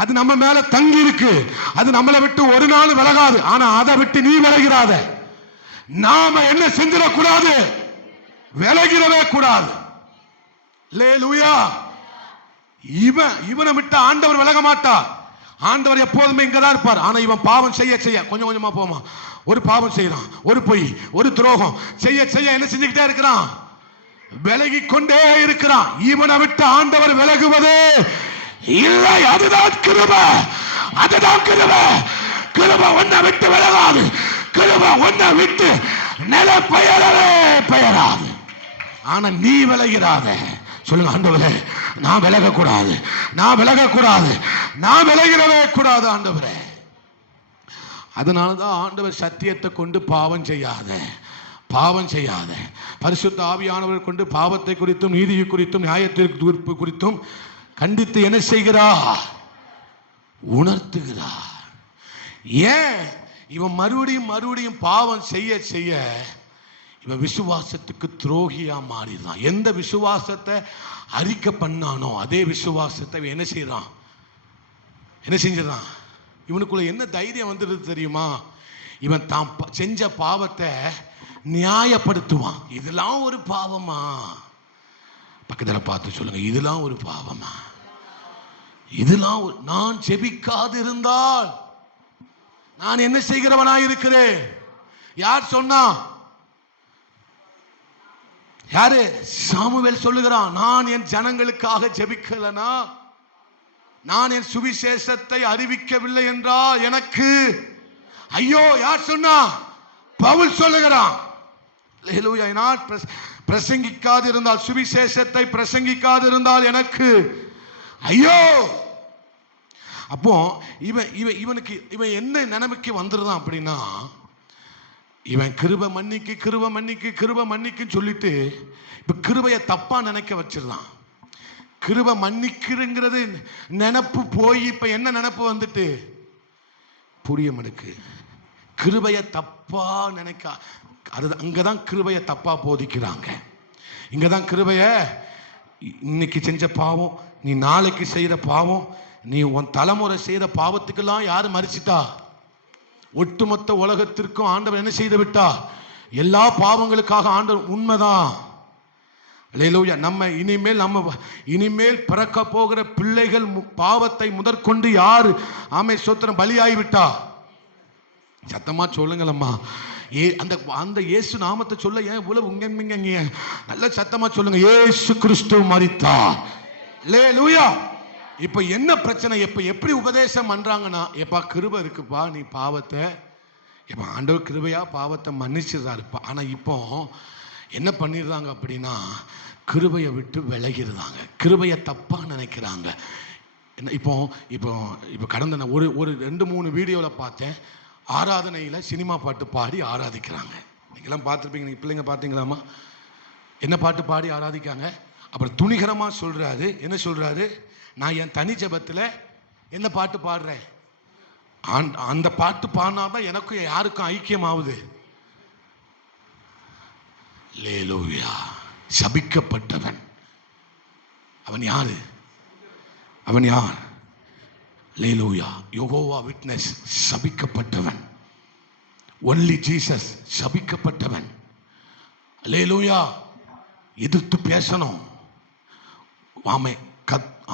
அது நம்ம மேல தங்கி இருக்கு. அது நம்மளை விட்டு ஒரு நாள் விலகாது. ஆனா அதை விட்டு நீ விலகிறாத. நாம என்ன செஞ்சிடக்கூடாது, விலகிடவே கூடாது. அல்லேலூயா. இவனை விட்டு ஆண்டவர் விலக மாட்டார். ஆண்டவர் எப்போதுமே இங்கதான் இருப்பார். ஆனா இவன் பாவம் செய்ய செய்ய கொஞ்சம் கொஞ்சமா போமா. ஒரு பாவம் செய்யறான், ஒரு பொய், ஒரு துரோகம் செய்ய செய்ய என்ன செஞ்சுக்கிட்டே இருக்கிறான், விலகி கொண்டே இருக்கிறான். இவனை விட்டு ஆண்டவர் விலகுவதே இல்லை. அதுதான் கிருபை, அதுதான் கிருபை. கிருபை உன்னை விட்டு விலகாது. கிருபை உன்னை விட்டு நில பெயரவே பெயராது. ஆனா நீ விலகிறாத. சொல்லுங்க, ஆண்டவரே நான் விலகக்கூடாது, நான் விலகக்கூடாது, நான் விலகிடவே கூடாது ஆண்டவரே. அதனாலதான் ஆண்டவர் சத்தியத்தை கொண்டு பாவம் செய்யாத, பாவம் செய்யாத. பரிசுத்த ஆவியானவர் கொண்டு பாவத்தை குறித்தும் நீதியை குறித்தும் நியாயத்திற்கு தீர்ப்பு குறித்தும் கண்டித்து என்ன செய்கிறார், உணர்த்துகிறார். ஏன் இவன் மறுபடியும் மறுபடியும் பாவம் செய்ய செய்ய இவன் விசுவாசத்துக்கு துரோகியா மாறிடுறான். எந்த விசுவாசத்தை அறிக்கை பண்ணானோ அதே விசுவாசத்தை என்ன செய்யறான், என்ன செஞ்சிடறான். இவனுக்குள்ள என்ன தைரியம் வந்துடுது தெரியுமா, இவன் தான் செஞ்ச பாவத்தை நியாயப்படுத்துவான். இதெல்லாம் ஒரு பாவமா, பக்கத்தில் பார்த்து சொல்லுங்க, இதெல்லாம் ஒரு பாவமா, இதெல்லாம் நான் ஜெபிக்காது இருந்தால் நான் என்ன செய்கிறவனாய் இருக்கிறேன். யார் சொன்னா, யாரு, சாமுவேல் சொல்லுகிறான், நான் என் ஜனங்களுக்காக ஜெபிக்கலனா, நான் என் சுவிசேஷத்தை அறிவிக்கவில்லை என்றால் எனக்கு ஐயோ. யார் சொன்னா, பவுல் சொல்லுகிறான். பிரசங்கிக்காது இருந்தால், சுவிசேஷத்தை பிரசங்கிக்காது இருந்தால் எனக்கு ஐயோ. அப்போ இவனுக்கு என்ன நிலைமைக்கு வந்துருதான் அப்படின்னா, இவன் கிருபை மன்னிக்கு கிருபை மன்னிக்கு கிருபை மன்னிக்கு சொல்லிட்டு இப்ப கிருபையை தப்பா நினைக்க வச்சிருந்தான். கிருபை மன்னிக்கிறங்கிறது நினைப்பு போய் இப்ப என்ன நினைப்பு வந்துட்டு, புரியமனுக்கு கிருபையை தப்பா நினைக்க. அது அங்கதான் கிருபையை தப்பா போதிக்கிறாங்க. இங்கதான் கிருபைய இன்னைக்கு செஞ்ச பாவம், நீ நாளைக்கு செய்யற பாவம், நீ உன் தலைமுறை செய்யற பாவத்துக்கெல்லாம் யாரு மறிச்சிட்டா, ஒட்டுமொத்த உலகத்திற்கும் ஆண்டவர் என்ன செய்து விட்டா, எல்லா பாவங்களுக்காக ஆண்டவர். உண்மைதான். அல்லேலூயா. நம்ம இனிமேல் பிறக்க போகிற பிள்ளைகள் பாவத்தை முதற்கொண்டு யாரு ஆமே சோத்திரம் பலியாகி விட்டா. சத்தமா சொல்லுங்களம்மா. அந்த இயேசு நாமத்தை சொல்ல ஏன் இவ்வளவு உங்க நல்ல சத்தமா சொல்லுங்க, இயேசு கிறிஸ்து மரித்தார். அல்லேலூயா. இப்ப என்ன பிரச்சனை, எப்படி உபதேசம் பண்றாங்கன்னா, எப்பா கிருபை இருக்குப்பா, நீ பாவத்தை எப்ப ஆண்டவர் கிருபையா பாவத்தை மன்னிச்சிடுறாருப்பா. ஆனா இப்போ என்ன பண்ணிடுறாங்க அப்படின்னா, கிருபையை விட்டு விலகிடுறாங்க, கிருபையை தப்பா நினைக்கிறாங்க. இப்போ இப்போ இப்போ கடந்த நான் ஒரு 2-3 வீடியோவில் பார்த்தேன், ஆராதனையில் சினிமா பாட்டு பாடி ஆராதிக்கிறாங்க. நீங்களாம் பார்த்துருப்பீங்க, நீங்கள் பிள்ளைங்க பார்த்தீங்களாமா, என்ன பாட்டு பாடி ஆராதிக்காங்க. அப்புறம் துணிகரமாக சொல்கிறாரு, என்ன சொல்கிறாரு, நான் என் தனி ஜெபத்தில் என்ன பாட்டு பாடுறேன், அந்த பாட்டு பாடினாதான் எனக்கும் யாருக்கும் ஐக்கியம் ஆகுது. அல்லேலூயா. சபிக்கப்பட்டவன் அவன் யாரு, அவன் யார், அல்லேலூயா. யெகோவா விட்னஸ் சபிக்கப்பட்டவன், ஒன்லி ஜீசஸ் சபிக்கப்பட்டவன். அல்லேலூயா. எதிர்த்து பேசணும். ஆமே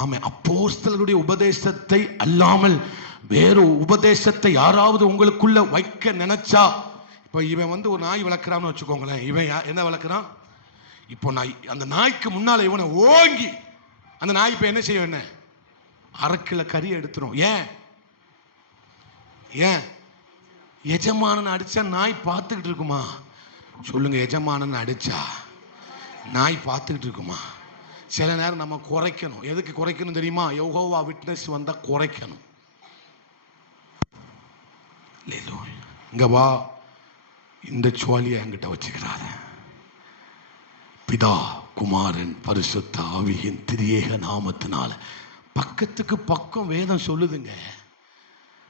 ஆமே. அப்போஸ்தலருடைய உபதேசத்தை அல்லாமல் வேறு உபதேசத்தை யாராவது உங்களுக்குள்ள வைக்க நினைச்சா, இப்ப இவன் ஒரு நாய் வளர்க்கிறான்னு வச்சுக்கோங்களேன், இவன் என்ன வளர்க்கிறான், இப்போ நான் அந்த நாய்க்கு முன்னால இவனை ஓங்கி அந்த நாய் இப்ப என்ன செய்யும்? என்ன அரக்கில கறி எடுத்துரும். ஏன்? ஏன்? எஜமானன் அடிச்சா நாய் பார்த்துக்கிட்டு இருக்குமா? சொல்லுங்க. எஜமானன் அடிச்சா நாய் பார்த்துக்கிட்டு இருக்குமா? சில நேரம் நம்ம குறைக்கணும். எதுக்கு குறைக்கணும் தெரியுமா? யெகோவா விட்னஸ் வந்தா குறைக்கணும். இங்க வா, இந்த சுவாலியை என்கிட்ட வச்சுக்கிறாத. பிதா குமாரன் பரிசுத்த ஆவியின் திரியேக நாமத்தினால பக்கத்துக்கு பக்கம் வேதம் சொல்லுதுங்க.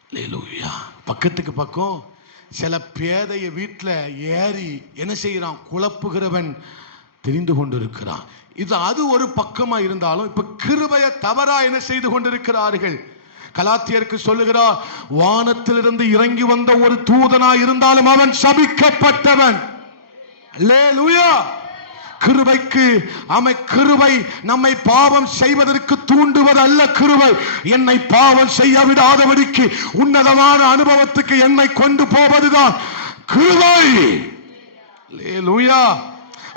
அல்லேலூயா. பக்கத்துக்கு பக்கம் சில பேதைய வீட்டில் ஏறி என்ன செய்யறான்? குழப்புகிறவன் தெரிந்து கொண்டிருக்கிறான். இது அது ஒரு பக்கமா இருந்தாலும் இப்ப கிருபையை தவறா என்ன செய்து கொண்டிருக்கிறார்கள். கலாத்தியருக்கு சொல்லுகிறார், வானத்திலிருந்து இறங்கி வந்த ஒரு தூதனா இருந்தாலும் அவன் சபிக்கப்பட்டவன். அல்லேலூயா. கிருபைக்கு கிருபை நம்மை பாவம் செய்வதற்கு தூண்டுவது அல்ல. கிருபை என்னை பாவம் செய்ய விடாதபடிக்கு உன்னதமான அனுபவத்துக்கு என்னை கொண்டு போவதுதான் கிருபை. அல்லேலூயா.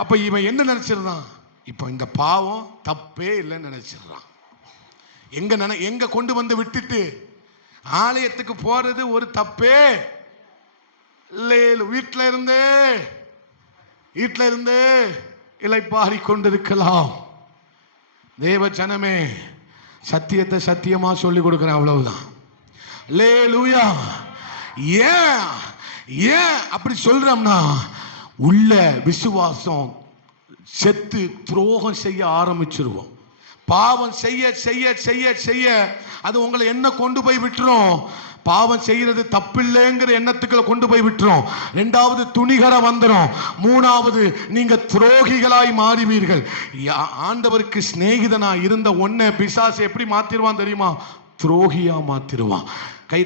அப்ப இவன் என்ன நினைச்சிருந்தான்? இப்ப இந்த பாவம் தப்பே இல்லைன்னு நினைச்சிடறான். எங்க கொண்டு வந்து விட்டுட்டு ஆலயத்துக்கு போறது ஒரு தப்பே இல்லை. வீட்டில இருந்து இளைப்பாரி கொண்டிருக்கலாம். தேவ ஜனமே, சத்தியத்தை சத்தியமா சொல்லி கொடுக்கிறேன், அவ்வளவுதான். அல்லேலூயா. ஏன் அப்படி சொல்றோம்னா, உள்ள விசுவாசம் செத்து துரோகம் செய்ய ஆரம்பிச்சிருவோம். பாவம் செய்ய செய்ய செய்ய செய்ய அது உங்களை என்ன கொண்டு போய் விட்டுரும்? பாவம் செய்யறது தப்பில்லைங்கிற எண்ணத்துக்களை கொண்டு போய் விட்டுரும். ரெண்டாவது துணிகர வந்துடும். மூணாவது நீங்க துரோகிகளாய் மாறுவீர்கள். ஆண்டவருக்கு சிநேகிதனா இருந்த ஒன்ன பிசாசு எப்படி மாத்திருவான் தெரியுமா? துரோகியா மாத்திருவான். கை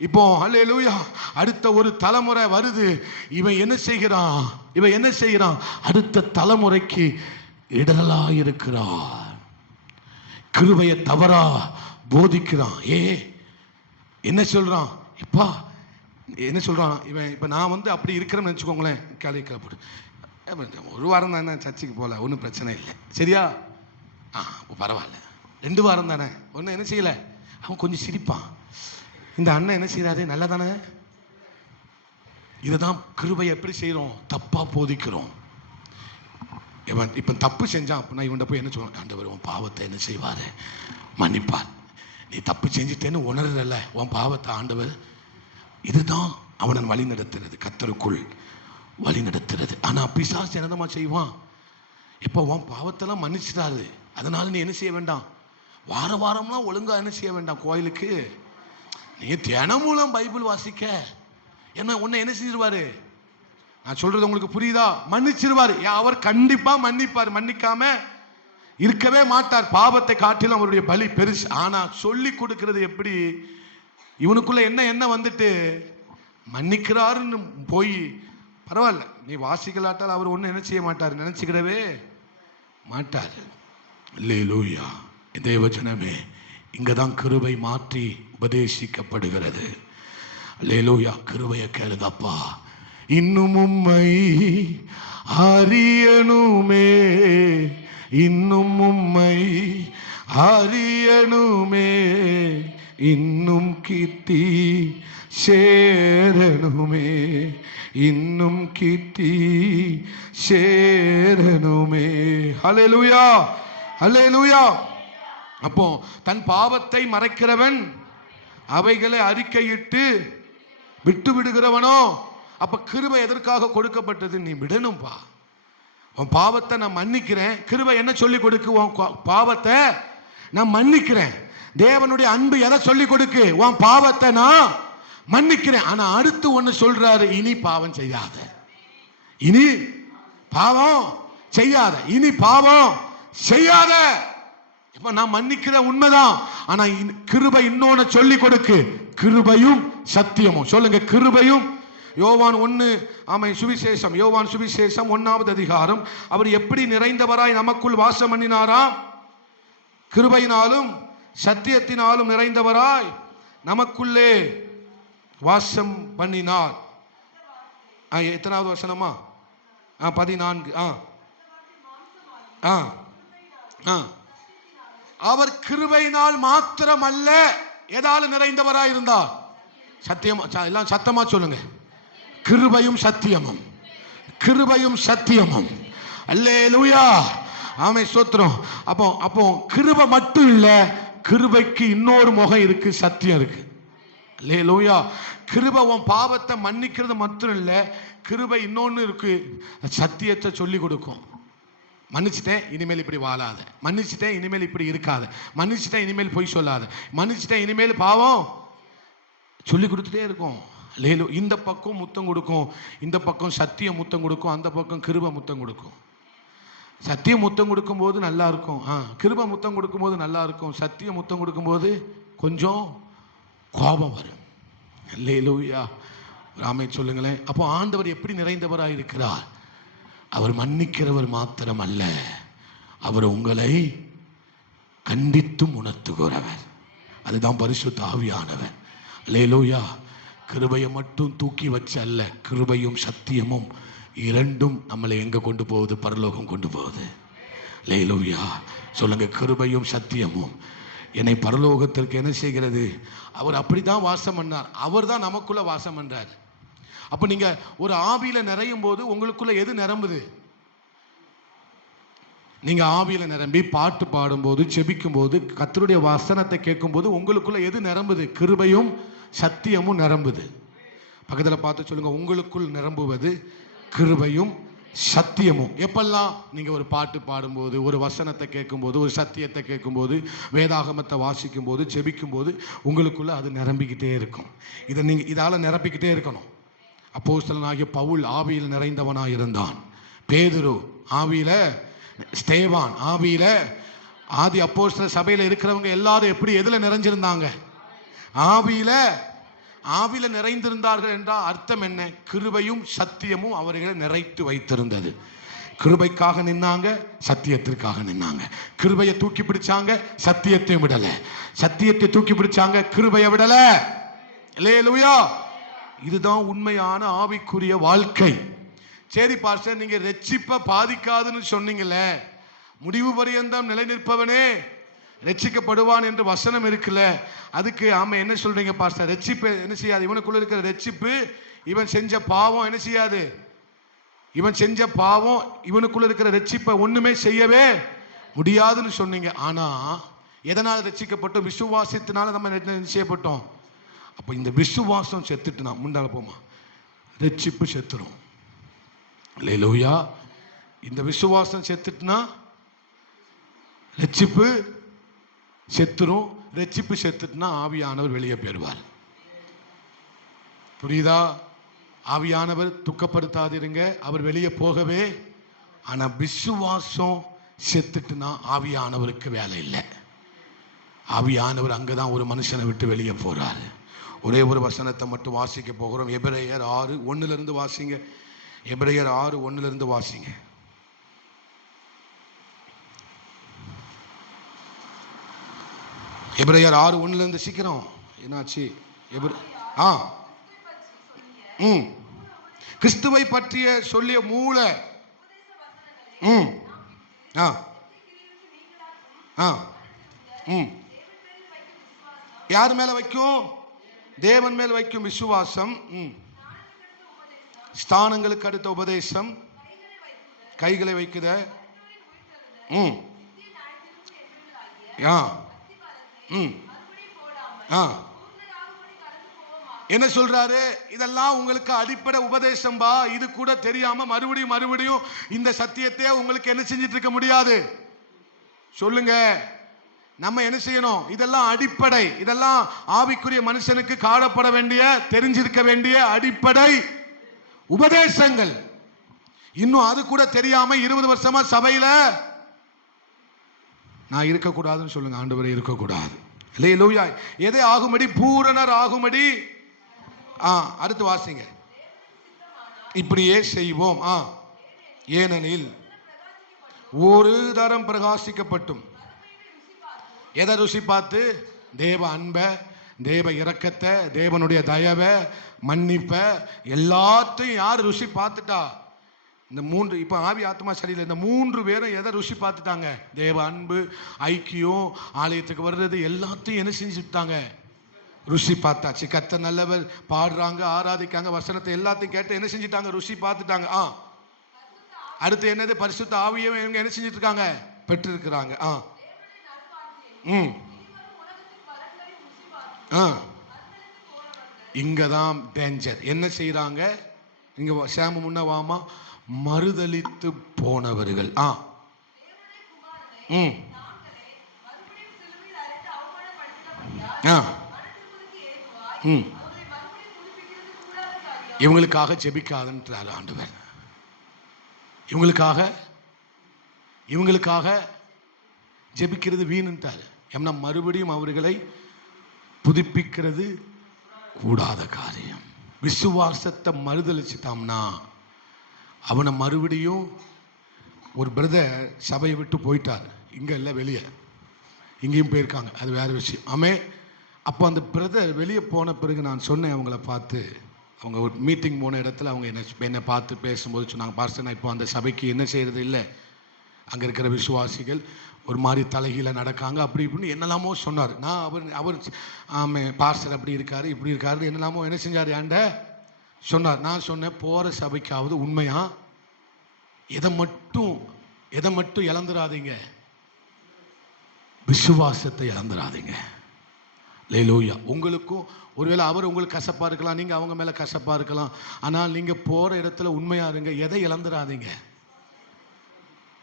இப்போ அல்லேலூயா. அடுத்த ஒரு தலைமுறை வருது. இவன் என்ன செய்கிறான்? அடுத்த தலைமுறைக்கு இடரலா இருக்கிறான். கிருபையை தவறா போதிக்கிறான். என்ன சொல்றான்? இப்பா என்ன சொல்றான் இவன்? இப்ப நான் அப்படி இருக்கிறேன்னு நினைச்சுக்கோங்களேன். கேள்விப்பட்டு ஒரு வாரம் தானே சர்ச்சுக்கு போல, ஒன்றும் பிரச்சனை இல்லை, சரியா? பரவாயில்ல. 2 வாரம் தானே, ஒன்றும் என்ன செய்யல. அவன் கொஞ்சம் சிரிப்பான். இந்த அண்ணன் என்ன செய்யறாரு? நல்லா தானே. இதுதான் கிருபை. எப்படி செய்யறோம்? தப்பா போதிக்கிறோம். இவன் இப்ப தப்பு செஞ்சான் அப்படின்னா இவன் போய் என்ன சொல்லுவான்? ஆண்டவர் உன் பாவத்தை என்ன செய்வாரு? மன்னிப்பார். நீ தப்பு செஞ்சிட்டேன்னு உணர்றல உன் பாவத்தை ஆண்டவர். இதுதான் அவனை வழி நடத்துறது, கர்த்தருக்குள் வழி நடத்துறது. ஆனா பிசாசு என்னமா செய்வான்? இப்போ உன் பாவத்தெல்லாம் மன்னிச்சிட்டாரு, அதனால நீ என்ன செய்ய வேண்டாம், வாரம்லாம் ஒழுங்கா என்ன செய்ய வேண்டாம், கோயிலுக்கு நீ தினமூலம் பைபிள் வாசிக்க. உன்னை என்ன செஞ்சிருவாரு? நான் சொல்றது உங்களுக்கு புரியுதா? மன்னிச்சிருவாரு. அவர் கண்டிப்பா மன்னிப்பார். மன்னிக்காம இருக்கவே மாட்டார். பாவத்தை காட்டிலும் அவருடைய பலி பெருசு. ஆனா சொல்லி கொடுக்கிறது எப்படி? இவனுக்குள்ள என்ன வந்துட்டு மன்னிக்கிறாருன்னு போய் பரவாயில்ல நீ வாசிக்கலாட்டால் அவர் ஒன்னும் என்ன செய்ய மாட்டார், நினைச்சுக்கிடவே மாட்டார். அல்லேலூயா. தேவ ஜனமே, இங்கதான் கிருபை மாற்றி உபதேசிக்கப்படுகிறது. அல்லேலூயா. கிருபையை கேளுங்கப்பா. இன்னும் உம்மை அறியணுமே, இன்னும் உம்மை அறியணுமே, இன்னும் கிட்டி சேரணுமே, இன்னும் கிட்டி சேரணுமே. ஹல்லேலூயா, ஹல்லேலூயா. அப்போ தன் பாவத்தை மறைக்கிறவன் அவைகளை அறிக்கையிட்டு விட்டு விடுகிறவனோ. அப்ப கிருபை எதற்காக கொடுக்கப்பட்டது? நீ விடணும்பா. உன் பாவத்தை நான் மன்னிக்கிறேன். கிருபை என்ன சொல்லி கொடுக்கு? உன் பாவத்தை நான் மன்னிக்கிறேன். தேவனுடைய அன்பு எதை சொல்லி கொடுக்கு? உன் பாவத்தை நான் மன்னிக்கிறேன். ஆனா அடுத்து ஒன்னு சொல்றாரு, இனி பாவம் செய்யாத, இனி பாவம் செய்யாத, இனி பாவம் செய்யாத. இப்ப நான் மன்னிக்கிற உண்மைதான். ஆனா கிருபை இன்னொன்னு சொல்லி கொடுக்கு, கிருபையும் சத்தியமும். சொல்லுங்க, கிருபையும். யோவான் 1 சுவிசேஷம், யோவான் சுவிசேஷம் 1வது அதிகாரம். அவர் எப்படி நிறைந்தவராய் நமக்குள் வாசம் பண்ணினாராம்? கிருபையினாலும் சத்தியத்தினாலும் நிறைந்தவராய் நமக்குள்ளே வாசம் பண்ணினார். எத்தனாவது வசனமா? 14. அவர் கிருபையினால் மாத்திரம் அல்ல, எதால நிறைந்தவராய் இருந்தார்? சத்தியம். எல்லாம் சத்தமா சொல்லுங்க. கிருபையும் சத்தியமும், கிருபையும் சத்தியமும். அல்லேலூயா, ஆமென், ஸ்தோத்திரம். அப்போ கிருபை மட்டும் இல்ல, கிருபைக்கு இன்னொரு முகம் இருக்கு, சத்தியம் இருக்கு. அல்லேலூயா. கிருபை உன் பாவத்தை மன்னிக்கிறது மட்டும் இல்ல, கிருபை இன்னொன்னு இருக்கு, சத்தியத்தை சொல்லி கொடுக்கும். மன்னிச்சிட்டேன், இனிமேல் இப்படி வாழாத. மன்னிச்சிட்டேன், இனிமேல் இப்படி இருக்காத. மன்னிச்சிட்டேன், இனிமேல் பொய் சொல்லாத. மன்னிச்சிட்டேன், இனிமேல் பாவம் சொல்லி கொடுத்துட்டே இருக்கும். லேலு இந்த பக்கம் முத்தம் கொடுக்கும், இந்த பக்கம் சத்தியம் முத்தம் கொடுக்கும், அந்த பக்கம் கிருபை முத்தம் கொடுக்கும். சத்தியம் முத்தம் கொடுக்கும்போது நல்லா இருக்கும், கிருபை முத்தம் கொடுக்கும்போது நல்லா இருக்கும். சத்தியம் முத்தம் கொடுக்கும்போது கொஞ்சம் கோபம் வரும். லேலூயா, ராமே சொல்லுங்களேன். அப்போ ஆண்டவர் எப்படி நிறைந்தவராக இருக்கிறார்? அவர் மன்னிக்கிறவர் மாத்திரம் அல்ல, அவர் உங்களை கண்டித்தும் உணர்த்துகிறவர். அதுதான் பரிசுத்த ஆவியானவர். அல்லேலூயா. கிருபையை மட்டும் தூக்கி வச்சு அல்ல, கிருபையும் சத்தியமும் இரண்டும் நம்மளை எங்க கொண்டு போகுது? பரலோகம் கொண்டு போகுது. அல்லேலூயா, சொல்லுங்க. கிருபையும் சத்தியமும் என்னை பரலோகத்திற்கு என்ன செய்கிறது? அவர் அப்படிதான் வாசம் பண்ணார், அவர் தான் நமக்குள்ள வாசம் பண்றார். அப்ப நீங்க ஒரு ஆவியில நிறையும் போது உங்களுக்குள்ள எது நிரம்புது? நீங்க ஆவியில நிரம்பி பாட்டு பாடும்போது, செபிக்கும் போது, கர்த்தருடைய வசனத்தை கேட்கும் போது உங்களுக்குள்ள எது நிரம்புது? கிருபையும் சத்தியமும் நிரம்புது. பக்கத்தில் பார்த்து சொல்லுங்க, உங்களுக்குள் நிரம்புவது கிருபையும் சத்தியமும். எப்பெல்லாம் நீங்க ஒரு பாட்டு பாடும்போது, ஒரு வசனத்தை கேட்கும்போது, ஒரு சத்தியத்தை கேட்கும்போது, வேதாகமத்தை வாசிக்கும் போது, செபிக்கும் போது உங்களுக்குள்ள அது நிரம்பிக்கிட்டே இருக்கும். இதை நீங்க இதால நிரப்பிக்கிட்டே இருக்கணும். அப்போஸ்தலனாகிய பவுல் ஆவியில் நிறைந்தவனாக இருந்தான். பேதுரு ஆவியில, ஸ்தேவான் ஆவியில. ஆதி அப்போஸ்தல சபையில இருக்கிறவங்க எல்லாரும் எப்படி எதுல நிறைஞ்சிருந்தாங்க? ஆவியில நிறைந்திருந்தார்கள் என்றால் அர்த்தம் என்ன? கிருபையும் சத்தியமும் அவர்களை நிறைத்து வைத்திருந்தது. கிருபைக்காக நின்னாங்க, சத்தியத்திற்காக நின்னாங்க. கிருபையை தூக்கி பிடிச்சாங்க, சத்தியத்தை விடல. சத்தியத்தை தூக்கி பிடிச்சாங்க, கிருபையை விடல. அல்லேலூயா. இதுதான் உண்மையான ஆவிக்குரிய வாழ்க்கை. சரி பாஸ்டர், நீங்க ரட்சிப்பை பாதிக்காதுன்னு சொன்னீங்களே, முடிவு பரியந்தம் நிலை நிற்பவனே ரட்சிக்கப்படுவான் என்று வசனம் இருக்குல்ல, அதுக்கு ஆமா என்ன சொல்றீங்க பாஸ்டர்? ரட்சிப்பு என்ன செய்யாது? இவனுக்குள்ள இருக்கிற ரட்சிப்பு இவன் செஞ்ச பாவம் என்ன செய்யாது? இவன் செஞ்ச பாவம் இவனுக்குள்ள இருக்கிற ரட்சிப்பை ஒண்ணுமே செய்யவே முடியாதுன்னு சொன்னீங்க. ஆனா எதனால் ரட்சிக்கப்பட்டோம்? விசுவாசத்தினால நம்ம நிச்சயப்பட்டோம். அப்ப இந்த விசுவாசம் செத்துட்டுனா முன்னால போமா, ரட்சிப்பு செத்துரும். அல்லேலூயா. இந்த விசுவாசம் செத்துட்டுனா ரட்சிப்பு செத்துரும். ரட்சிப்பு செத்துட்டுனா ஆவியானவர் வெளியே போயிடுவார். புரியுதா? ஆவியானவர் துக்கப்படுத்தாதிருங்க, அவர் வெளியே போகவே. ஆனா விசுவாசம் செத்துட்டுனா ஆவியானவருக்கு வேலை இல்லை. ஆவியானவர் அங்கதான் ஒரு மனுஷனை விட்டு வெளியே போறாரு. ஒரே ஒரு வசனத்தை மட்டும் வாசிக்க போகிறோம். எபிரேயர் 6:1 வாசிங்க. எபிரேயர் 6:1 வாசிங்க. எபிரேயர் 6:1 சீக்கிரம். என்னாச்சு? கிறிஸ்துவை பற்றிய சொல்லிய மூல யார் மேல வைக்கும்? தேவன் மேல் வைக்கும் விசுவாசம். ஸ்தானங்களுக்கு அடுத்த உபதேசம், கைகளை வைக்குத. என்ன சொல்றாரு? இதெல்லாம் உங்களுக்கு அடிப்படை உபதேசம் பா. இது கூட தெரியாம மறுபடியும் இந்த சத்தியத்தை உங்களுக்கு என்ன செஞ்சிட்டு இருக்க முடியாது? சொல்லுங்க. நம்ம என்ன செய்யணும்? இதெல்லாம் அடிப்படை. இதெல்லாம் ஆவிக்குரிய மனுஷனுக்கு காணப்பட வேண்டிய, தெரிஞ்சிருக்க வேண்டிய அடிப்படை உபதேசங்கள். இன்னும் அது கூட தெரியாம 20 வருஷமா சபையில நான் இருக்கக்கூடாதுன்னு சொல்லுங்க. ஆண்டவரே, இருக்கக்கூடாது. அல்லேலூயா. எதை ஆகும்படி? பூரணர் ஆகும்படி. அடுத்து வாசிங்க. இப்படியே செய்வோம். ஏனெனில் ஒரு தரம் பிரகாசிக்கப்பட்டும். எதை ருசி பார்த்து? தேவ அன்பை, தேவ இரக்கத்தை, தேவனுடைய தயவை, மன்னிப்பை எல்லாத்தையும் யார் ருசி பார்த்துட்டா? இந்த மூன்று, இப்போ ஆவி ஆத்மா சரியில்லை, இந்த மூன்று பேரும் எதை ருசி பார்த்துட்டாங்க? தேவ அன்பு, ஐக்கியம், ஆலயத்துக்கு வர்றது எல்லாத்தையும் என்ன செஞ்சுட்டாங்க? ருசி பார்த்தாச்சு. கர்த்தர் நல்லவர், பாடுறாங்க, ஆராதிக்காங்க, வசனத்தை எல்லாத்தையும் கேட்டு என்ன செஞ்சுட்டாங்க? ருசி பார்த்துட்டாங்க. அடுத்து என்னது? பரிசுத்த ஆவியும் இவங்க என்ன செஞ்சுட்டு இருக்காங்க? பெற்றிருக்கிறாங்க. இங்கதான் டேஞ்சர். என்ன செய்யறாங்க? இங்க சாம முன்னவாமா, மறுதலித்து போனவர்கள். இவங்களுக்காக ஜெபிக்காதன்றார் ஆண்டவர். இவங்களுக்காக ஜெபிக்கிறது வீணுன்றார். ஏன்னா மறுபடியும் அவர்களை புதுப்பிக்கிறது கூடாத காரியம். விசுவாசத்தை மறுதலிச்சிட்டோம்னா அவனை மறுபடியும், ஒரு பிரதர் சபையை விட்டு போயிட்டார், இங்கே இல்லை வெளியே, இங்கேயும் போயிருக்காங்க, அது வேற விஷயம். அப்போ அந்த பிரதர் வெளியே போன பிறகு நான் சொன்னேன் அவங்கள பார்த்து, அவங்க ஒரு மீட்டிங் போன இடத்துல அவங்க என்னை பார்த்து பேசும்போது சொன்னாங்க, பாஸ்டர் நான் இப்போ அந்த சபைக்கு என்ன செய்கிறது இல்லை, அங்கே இருக்கிற விசுவாசிகள் ஒரு மாதிரி தலைகீழ நடக்காங்க, அப்படி இப்படின்னு என்னெல்லாமோ சொன்னார். நான் அவர் பாஸ்டர் அப்படி இருக்காரு இப்படி இருக்காரு என்னெல்லாமோ என்ன செஞ்சார் ஏண்ட சொன்னார். நான் சொன்னேன், போகிற சபைக்காவது உண்மையா எதை மட்டும் இழந்துடாதீங்க, விசுவாசத்தை இழந்துடாதீங்க. லேலூயா. உங்களுக்கும் ஒருவேளை அவர் உங்களுக்கு கசப்பா இருக்கலாம், நீங்க அவங்க மேல கசப்பா இருக்கலாம், ஆனால் நீங்க போற இடத்துல உண்மையா இருங்க, எதை இழந்துடாதீங்க.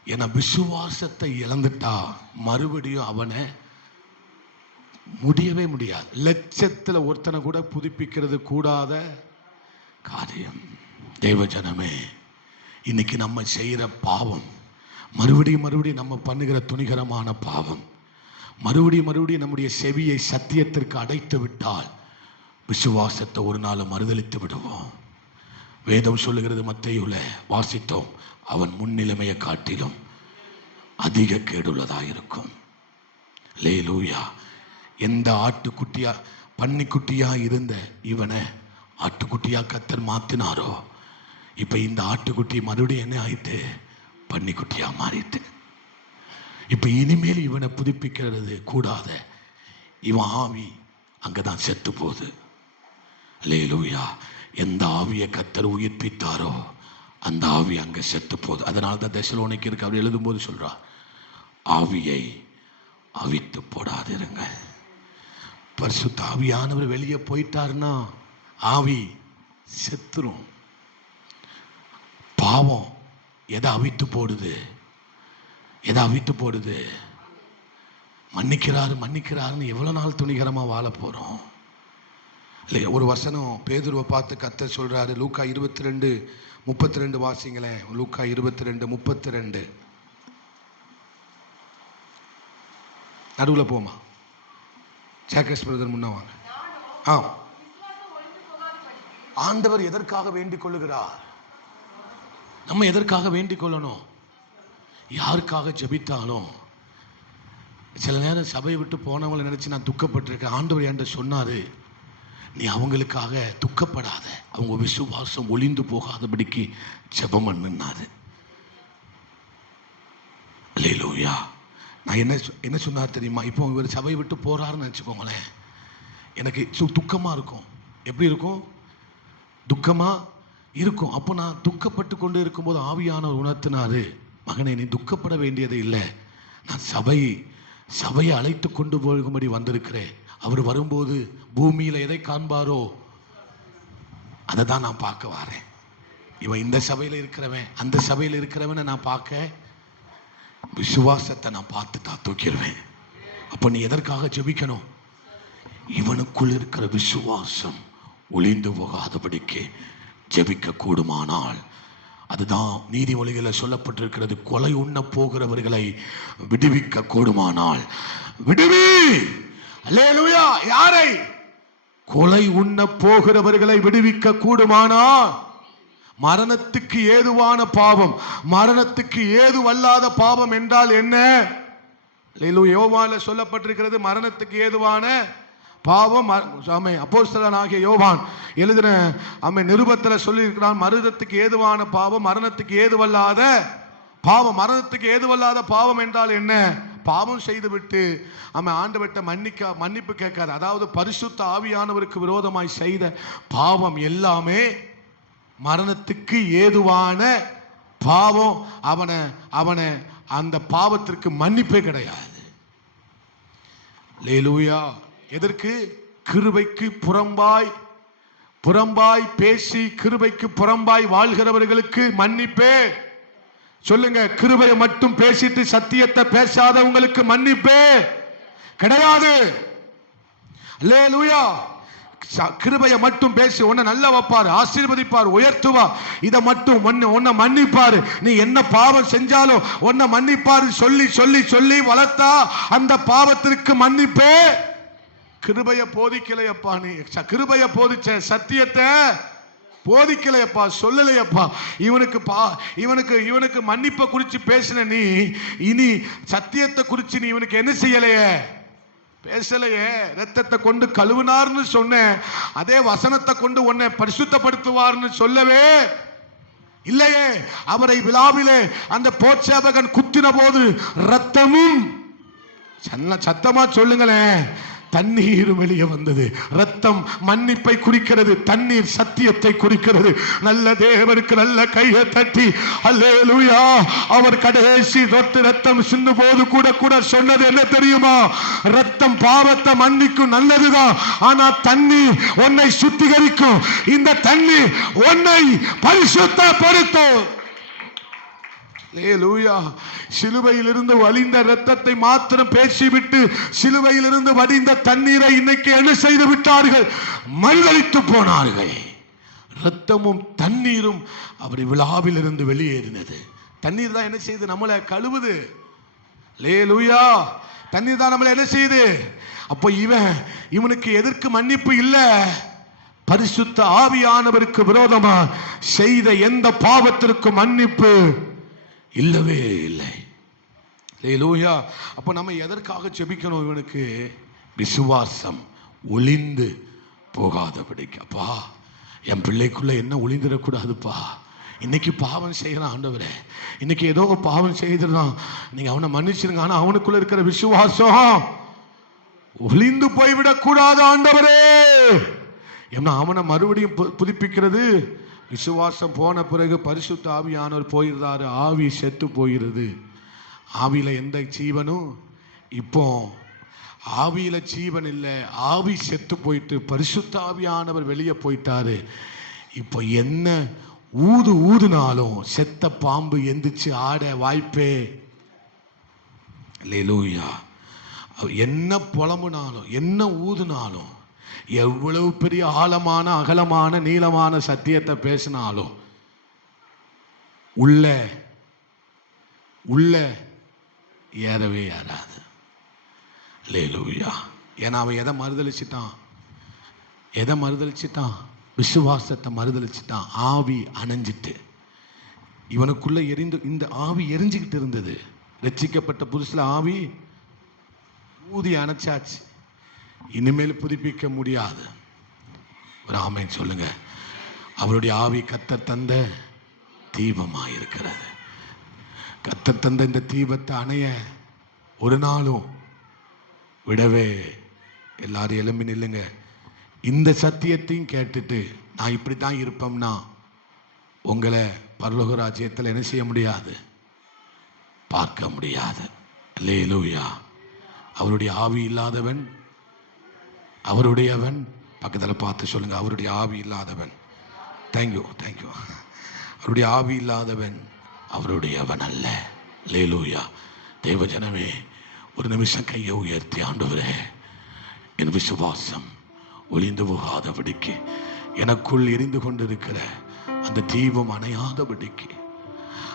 ஏன்னா விசுவாசத்தை இழந்துட்டா மறுபடியும் அவனை முடியவே முடியாது. லட்சத்துல ஒருத்தனை கூட புதுப்பிக்கிறது கூடாத காரியம். தேவஜனமே, இன்னைக்கு நம்ம செய்யற பாவம், மறுபடியும் நம்ம பண்ணுகிற துணிகரமான பாவம், மறுபடியும் நம்முடைய செவியை சத்தியத்திற்கு அடைத்து விட்டால் விசுவாசத்தை ஒரு நாள் மறுதலித்து விடுவோம். வேதம் சொல்லுகிறது, மத்தேயுல வாசித்தோம், அவன் முன்னிலைமையை காட்டிலும் அதிக கேடுள்ளதாயிருக்கும். லேலூயா. எந்த ஆட்டுக்குட்டியா பன்னிக்குட்டியா இருந்த இவனை ஆட்டுக்குட்டியா கர்த்தர் மாத்தினாரோ, இப்ப இந்த ஆட்டுக்குட்டி மறுபடியும் என்ன ஆயிட்டு? பன்னிக்குட்டியா மாறிட்டு. இப்ப இனிமேல் இவனை புதுப்பிக்கிறது கூடாத, இவன் ஆவி அங்கதான் செத்து போகுது. அல்லேலூயா. எந்த ஆவியை கர்த்தர் உயிர்ப்பித்தாரோ அந்த ஆவி அங்க செத்து போகுது. அதனால தான் தெசலோனிக்கருக்கு அவர் எழுதும் போது சொல்றார், ஆவியை அவித்து போடாதிருங்கள். பரிசுத்த ஆவியானவர் வெளியே போயிட்டாருன்னா ஆவி செத்துரும். பாவம் எதை அவித்து போடுது? மன்னிக்கிறாருன்னு எவ்வளவு நாள் துணிகரமா வாழ போறோம்? இல்லையா? ஒரு வசனம் பேதுருவை பார்த்து கர்த்தர் சொல்றாரு, லூக்கா 22:32 வாசிங்களேன். லூக்கா 22:32. நடுவுல போமா, சேக்கஸ் பிரதர் முன்ன வாங்க. ஆண்டவர் எதற்காக வேண்டிக் கொள்ளுகிறார்? நம்ம எதற்காக வேண்டிக் கொள்ளணும்? யாருக்காக ஜெபித்தாலும், சில நேரம் சபையை விட்டு போனவங்களை நினைச்சு நான் துக்கப்பட்டிருக்கேன். ஆண்டவர் என்கிட்ட சொன்னாரு, நீ அவங்களுக்காக துக்கப்படாத, அவங்க விசுவாசம் ஒளிந்து போகாதபடிக்கு ஜெபம் பண்ணுனாரு. அல்லேலூயா. நான் என்ன சொன்னார் தெரியுமா? இப்போ இவர் சபையை விட்டு போறாருன்னு நினச்சிக்கோங்களேன், எனக்கு துக்கமாக இருக்கும். எப்படி இருக்கும்? துக்கமாக இருக்கும். அப்போ நான் துக்கப்பட்டு கொண்டு இருக்கும்போது ஆவியானவர் உணர்த்தினாரு, மகனே நீ துக்கப்பட வேண்டியது இல்லை, நான் சபையை அழைத்து கொண்டு போகும்படி வந்திருக்கிறேன். அவர் வரும்போது பூமியில் எதை காண்பாரோ அதை தான் நான் பார்க்க வரேன். இவன் இந்த சபையில் இருக்கிறவன் அந்த சபையில் இருக்கிறவனை நான் பார்க்க, விசுவாசத்தை நான் பார்த்து தான் தூக்கிடுவேன். அப்போ நீ எதற்காக ஜெபிக்கணும்? இவனுக்குள் இருக்கிற விசுவாசம் ஒளிந்து போகாதபடிக்கு ஜெபிக்க கூடுமானால், அதுதான் நீதிமொழிகளில் சொல்லப்பட்டிருக்கிறது, கொலை உண்ண போகிறவர்களை விடுவிக்க கூடுமானால் விடுவி. அல்லேலூயா. யாரை? கொலை உண்ண போகிறவர்களை விடுவிக்க கூடுமானால். மரணத்துக்கு ஏதுவான பாவம், மரணத்துக்கு ஏதுவல்லாத பாவம் என்றால் என்ன? யோவானில் சொல்லப்பட்டிருக்கிறது, மரணத்துக்கு ஏதுவான பாவம் அப்போஸ்தலனாகிய யோவான் எழுதின நிருபத்தில் சொல்லியிருக்கிறான், மரணத்துக்கு ஏதுவான பாவம் மரணத்துக்கு ஏதுவல்லாத பாவம். மரணத்துக்கு ஏதுவல்லாத பாவம் என்றால் என்ன? பாவம் செய்துவிட்டு ஆண்டவர்கிட்ட மன்னிப்பு கேட்காது. அதாவது பரிசுத்த ஆவியானவருக்கு விரோதமாய் செய்த பாவம் எல்லாமே மரணத்துக்கு ஏதுவான பாவம். அவனை அந்த பாவத்திற்கு மன்னிப்பே கிடையாது. அல்லேலூயா. எதற்கு? கிருபைக்கு புறம்பாய் பேசி கிருபைக்கு புறம்பாய் வாழ்கிறவர்களுக்கு மன்னிப்பே. சொல்லுங்க, கிருபையை மட்டும் பேசிட்டு சத்தியத்தை பேசாதவங்களுக்கு மன்னிப்பே கிடையாது. அல்லேலூயா. கிருபையை மட்டும் பேசி உன்னை நல்லா வைப்பார், ஆசீர்வதிப்பார், உயர்த்துவார். இதை மட்டும் உன்னை மன்னிப்பாரு. நீ என்ன பாவம் செஞ்சாலும் உன்னை மன்னிப்பாரு சொல்லி சொல்லி சொல்லி வளர்த்தா அந்த பாவத்திற்கு மன்னிப்பே. கிருபையை போதிக்கலையப்பா, நீ கிருபையை போதிச்ச சத்தியத்தை போதிக்கலையப்பா, சொல்லலையப்பா. இவனுக்கு மன்னிப்பை குறித்து பேசின நீ இனி சத்தியத்தை குறித்து நீ இவனுக்கு என்ன செய்யலையே? பேசலையே. ரத்தத்தை கொண்டு கழுவினார்னு சொன்ன அதே வசனத்தை கொண்டு உன்னை பரிசுத்தப்படுத்துவார்னு சொல்லவே இல்லையே. அவரை விழாவிலே அந்த போச்சேபகன் குத்தின போது ரத்தமும், சத்தமா சொல்லுங்களேன், தண்ணீரும் வெளியே வந்தது. ரத்தம் மன்னிப்பை குறிக்கிறது, தண்ணீர் சத்தியத்தை குறிக்கிறது. நல்ல தேவனுக்கு நல்ல கையை தட்டி அல்லேலூயா. அவர் கடைசி தொட்டு ரத்தம் சிந்து போது கூட சொன்னது என்ன தெரியுமா? ரத்தம் பாவத்தை மன்னிக்கும், நல்லதுதான். ஆனா தண்ணீர் உன்னை சுத்திகரிக்கும். இந்த தண்ணீர் உன்னை பரிசுத்தப்படுத்தும். அல்லேலூயா. சிலுவையிலிருந்து வழிந்த இரத்தத்தை மாத்திரம் பேசிவிட்டு சிலுவையிலிருந்து வடிந்த தண்ணீரை இன்னைக்கு என்ன செய்து விட்டார்கள்? மறுதலித்து போனார்கள். இரத்தமும் தண்ணீரும் அப்படி விழாவில் இருந்து வெளியேறினது. தண்ணீர் தான் என்ன செய்யுது? நம்மளை கழுவுது. அல்லேலூயா. தண்ணீர் தான் நம்மளை என்ன செய்யுது? அப்போ இவனுக்கு எதற்கு மன்னிப்பு இல்லை? பரிசுத்த ஆவியானவருக்கு விரோதமா செய்த எந்த பாவத்திற்கு மன்னிப்பு இல்லவே இல்லை. அல்லேலூயா. அப்போ நம்ம எதற்காக ஜெபிக்கணும்? இவனுக்கு விசுவாசம் ஒளிந்து போகாதபடிக்கு. அப்பா, என் பிள்ளைக்குள்ள என்ன ஒளிந்துடக்கூடாதுப்பா. இன்னைக்கு பாவம் செய்யறான் ஆண்டவரே, இன்னைக்கு ஏதோ பாவம் செய்திருந்தான், நீங்க அவனை மன்னிச்சிருங்க. ஆனா அவனுக்குள்ள இருக்கிற விசுவாசம் ஒளிந்து போய்விடக்கூடாது ஆண்டவரே. ஏன்னா அவனை மறுபடியும் புதுப்பிக்கிறது விசுவாசம். போன பிறகு பரிசுத்த ஆவியானவர் போயிருந்தாரு, ஆவி செத்து போயிருது. ஆவியில எந்த ஜீவனும் இப்போ ஆவியில ஜீவன் இல்லை, ஆவி செத்து போயிட்டு பரிசுத்த ஆவியானவர் வெளியே போயிட்டாரு. இப்போ என்ன ஊதுனாலும் செத்த பாம்பு எந்திரிச்சு ஆட வாய்ப்பே. அல்லேலூயா. என்ன புலம்புனாலும் என்ன ஊதுனாலும் எவ்வளவு பெரிய ஆழமான அகலமான நீளமான சத்தியத்தை பேசினாலும் உள்ள ஏறவே ஏறாது. அல்லேலூயா. ஏன்னா அவன் எதை மறுதலிச்சிட்டான்? விசுவாசத்தை மறுதலிச்சிட்டான். ஆவி அணைஞ்சிட்டு இவனுக்குள்ள இந்த ஆவி எரிஞ்சுக்கிட்டு இருந்தது. ரட்சிக்கப்பட்ட புதுசுல ஆவி ஊதி அணைச்சாச்சு. இனிமேல் புதுப்பிக்க முடியாது. ஒரு ஆமென் சொல்லுங்க. அவருடைய ஆவி கர்த்தர் தந்த தீபமாயிருக்கிறது. கர்த்தர் தந்த இந்த தீபத்தை அணைய ஒரு நாளும் விடவே. எல்லாரும் எழும்பி நில்லுங்க. இந்த சத்தியத்தையும் கேட்டுட்டு நான் இப்படி தான் இருப்பேன்னா உங்களை பரலோக ராஜ்யத்தில் என்ன செய்ய முடியாது? பார்க்க முடியாது. அல்லேலூயா. அவருடைய ஆவி இல்லாதவன் அவருடையவன். பக்கத்தில் பார்த்து சொல்லுங்க, அவருடைய ஆவி இல்லாதவன். தேங்க்யூ. அவருடைய ஆவி இல்லாதவன் அவருடையவன் அல்ல. அல்லேலூயா. தேவஜனமே, ஒரு நிமிஷம் கையை உயர்த்தி, ஆண்டவரே, என் விசுவாசம் ஒளிந்து போகாதபடிக்கு, எனக்குள் எரிந்து கொண்டிருக்கிற அந்த தீபம் அணையாதபடிக்கு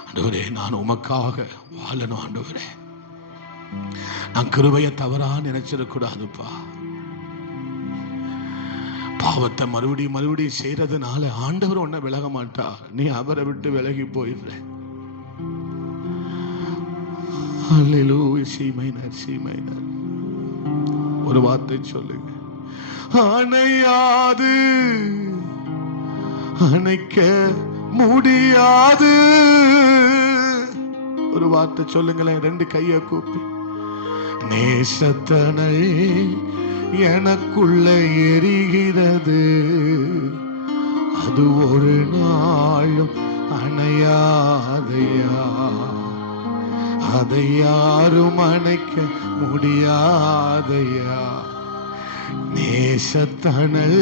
ஆண்டவரே நான் உமக்காக வாழணும். ஆண்டவரே, நான் கிருபையை தவறா நினைச்சிடக்கூடாதுப்பா. பாவத்தை மறுபடியும் செய்யறதுனால ஆண்டவர் உன்னை விலக மாட்டா. நீ அவரை விட்டு விலகி போயிடுற. ஒரு வார்த்தை சொல்லுங்க. அணையாது, அணைக்க முடியாது. ஒரு வார்த்தை சொல்லுங்களேன், ரெண்டு கையை கூப்பி. நேசத்தனை எனக்குள்ள எரிகிறது, அது ஒரு நாளும் அணையாதையா, அதை யாரும் அணைக்க முடியாதையா. நேசத்தனல்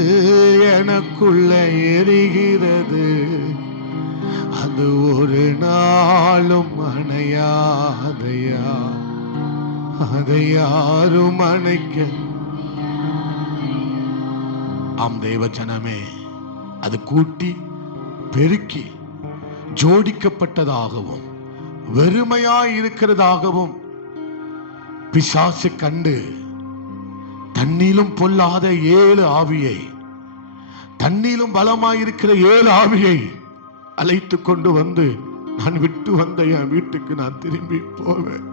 எனக்குள்ள எரிகிறது, அது ஒரு நாளும் அணையாதையா, அதை யாரும் அணைக்க. ஆம் தேவ ஜனமே, அது கூட்டி பெருக்கி ஜோடிக்கப்பட்டதாகவும் வெறுமையாய் இருக்கிறதாகவும் பிசாசு கண்டு தன்னிலும் பொல்லாத 7 ஆவியை, தன்னிலும் பலமாயிருக்கிற 7 ஆவியை அழைத்து கொண்டு வந்து, நான் விட்டு வந்த என் வீட்டுக்கு நான் திரும்பி போவேன்.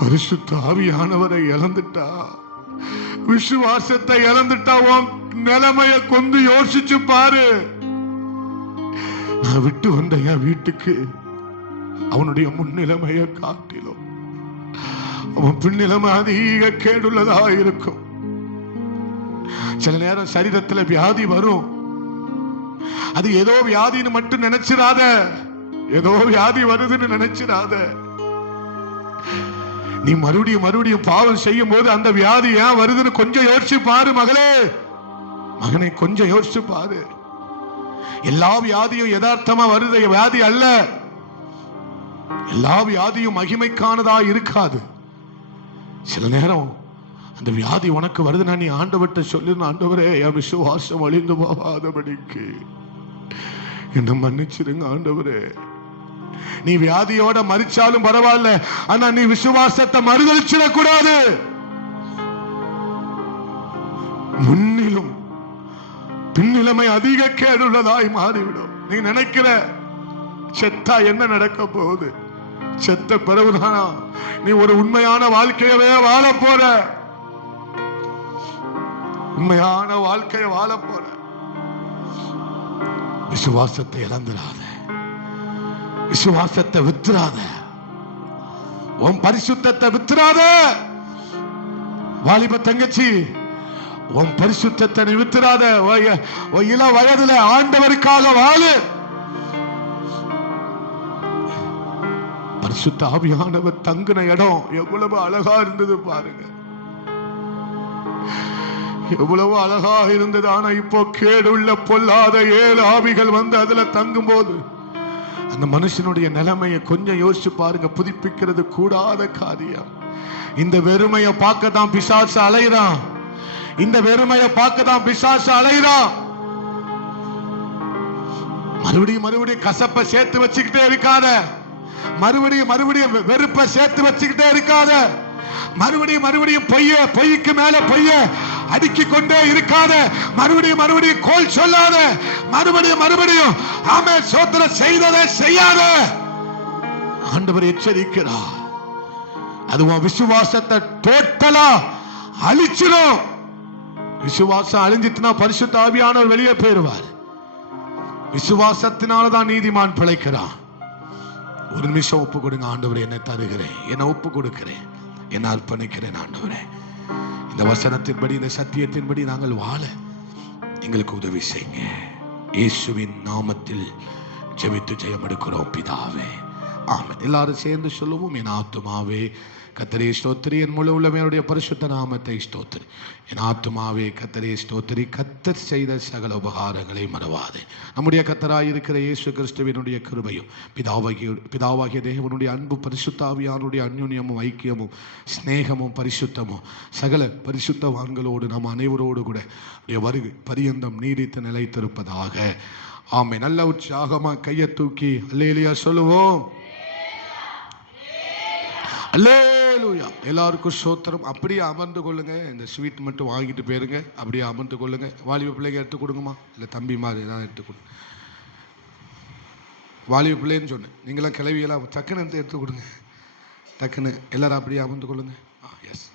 பரிசுத்த ஆவியானவரை இழந்துட்டா, விசுவாசத்தை இழந்துட்டா, உன் நிலைமைய கொண்டு யோசிச்சு பாரு. நான் விட்டு வந்த என் வீட்டுக்கு அவனுடைய முன்னிலைமைய காட்டிலும் அவன் பின்னிலைமை அதிக கேடுள்ளதா இருக்கும். சில நேரம் சரீரத்துல வியாதி வரும். அது ஏதோ வியாதின்னு மட்டும் நினைச்சிடாத, ஏதோ வியாதி வருதுன்னு நினைச்சிடாத. நீ மறுபடியும் பாவம் செய்யும் போது அந்த வியாதி ஏன் வருதுன்னு கொஞ்சம் யோசிச்சு பாரு மகளே, மகனை கொஞ்சம் யோசிச்சு பாரு. எல்லா வியாதியும் யதார்த்தமா வருது வியாதி அல்ல. எல்லா வியாதியும் மகிமைக்கானதா இருக்காது. சில நேரம் அந்த வியாதி உனக்கு வருதுன்னா நீ ஆண்டவர்கிட்ட சொல்லு, ஆண்டவரே என் விசுவாசம் அழிந்து போகாதபடிக்கு என்ன மன்னிச்சிருங்க ஆண்டவரே. நீ வியாதியோட மரிச்சாலும் பரவாயில்ல, ஆனா நீ விசுவாசத்தை மறுதளிச்சிடக்கூடாது. முன்னிலும் பின்னிலைமை அதிக கேடுள்ளதாய் மாறிவிடும். நீ நினைக்கிற செத்தா என்ன நடக்க போகுது? செத்த பிறகுதானா நீ ஒரு உண்மையான வாழ்க்கையவே வாழ போற. உண்மையான வாழ்க்கையை வாழ போற. விசுவாசத்தை இழந்துடாத, விசுவாசத்தை வித்துறாத, உன் பரிசுத்தத்தை வித்துறாத. வாலிப தங்கச்சி, உன் பரிசுத்தத்தை வித்துறாத. இள வயதுல ஆண்டவருக்காக வாழு. பரிசுத்த ஆவியானவர் தங்கின இடம் எவ்வளவு அழகா இருந்தது பாருங்க, எவ்வளவு அழகா இருந்தது. ஆனா இப்போ கேடுள்ள பொல்லாத 7 ஆவிகள் வந்து அதுல தங்கும் போது அந்த மனுஷனுடைய நிலைமையை கொஞ்சம் யோசிச்சு பாருங்க. புதுப்பிக்கிறது கூடாத காரியம். இந்த வெறுமையை பார்க்க தான் பிசாசு அலைறான். இந்த வெறுமையை பார்க்க தான் பிசாசு அலைறான். மறுபடியும் கசப்பை சேர்த்து வச்சுக்கிட்டே இருக்காத. மறுபடியும் வெறுப்பை சேர்த்து வச்சுக்கிட்டே இருக்காத. மறுபடியும் பொய்க்கு மேல பொய்ய அடுக்கி கொண்டே இருக்காத. மறுபடியும் கோல் சொல்லாத. மறுபடியும் ஆமே சோத்திரம் செய்ததை செய்யாத. ஆண்டவர் எச்சரிக்கிறார். அதுவும் விசுவாசத்தை டோட்டலா அழிச்சிடும். விசுவாசம் அழிஞ்சிட்டுனா பரிசுத்த ஆவியானவர் வெளியே போயிடுவார். விசுவாசத்தினாலதான் நீதிமான் பிழைக்கிறான். ஒரு நிமிஷம் ஒப்பு கொடுங்க. ஆண்டவரே, என்னை தருகிறேன், என்னை ஒப்பு கொடுக்கிறேன், என்னை அர்ப்பணிக்கிறேன். ஆண்டவரே, இந்த வசனத்தின்படி, இந்த சத்தியத்தின்படி நாங்கள் வாழ எங்களுக்கு உதவி செய்யுங்க. இயேசுவின் நாமத்தில் ஜெபித்து ஜெயம் எடுக்கிறோம் பிதாவே, ஆமென். எல்லாரும் சேர்ந்து சொல்லுவோம். என் ஆத்துமாவே கர்த்தரே ஸ்தோத்திரி, என் முழு உள்ளமையுடைய பரிசுத்த நாமத்தை ஸ்தோத்திரி. என் ஆத்துமாவே கர்த்தரே ஸ்தோத்திரி, கர்த்தர் செய்த சகல உபகாரங்களை மறவாதே. நம்முடைய கர்த்தராய் இருக்கிற இயேசு கிறிஸ்துவினுடைய கிருபையும் பிதாவாகிய தேவனுடைய அன்பு பரிசுத்த ஆவியானுடைய அந்யோன்யமும் ஐக்கியமும் ஸ்நேகமும் பரிசுத்தமும் சகல பரிசுத்தவான்களோடு நம் அனைவரோடு கூட வருகை பரியந்தம் நீடித்து நிலைத்திருப்பதாக. ஆமென். நல்ல உற்சாகமா கையை தூக்கி அல்லேலூயா சொல்லுவோம். அல்லேலூயா. எல்லாருக்கும் ஸ்தோத்திரம். அப்படியே அமர்ந்து கொள்ளுங்க. இந்த ஸ்வீட் மட்டும் வாங்கிட்டு போயிருங்க. அப்படியே அமர்ந்து கொள்ளுங்க. வாலிப பிள்ளைங்க எடுத்து கொடுங்கம்மா, இல்லை தம்பி மாதிரி ஏதாவது எடுத்து கொடுங்க. வாலிப பிள்ளைன்னு சொன்னேன், நீங்களாம் கிளவியெல்லாம் டக்குன்னு எடுத்து கொடுங்க. டக்குன்னு எல்லாரும் அப்படியே அமர்ந்து கொள்ளுங்க. எஸ்.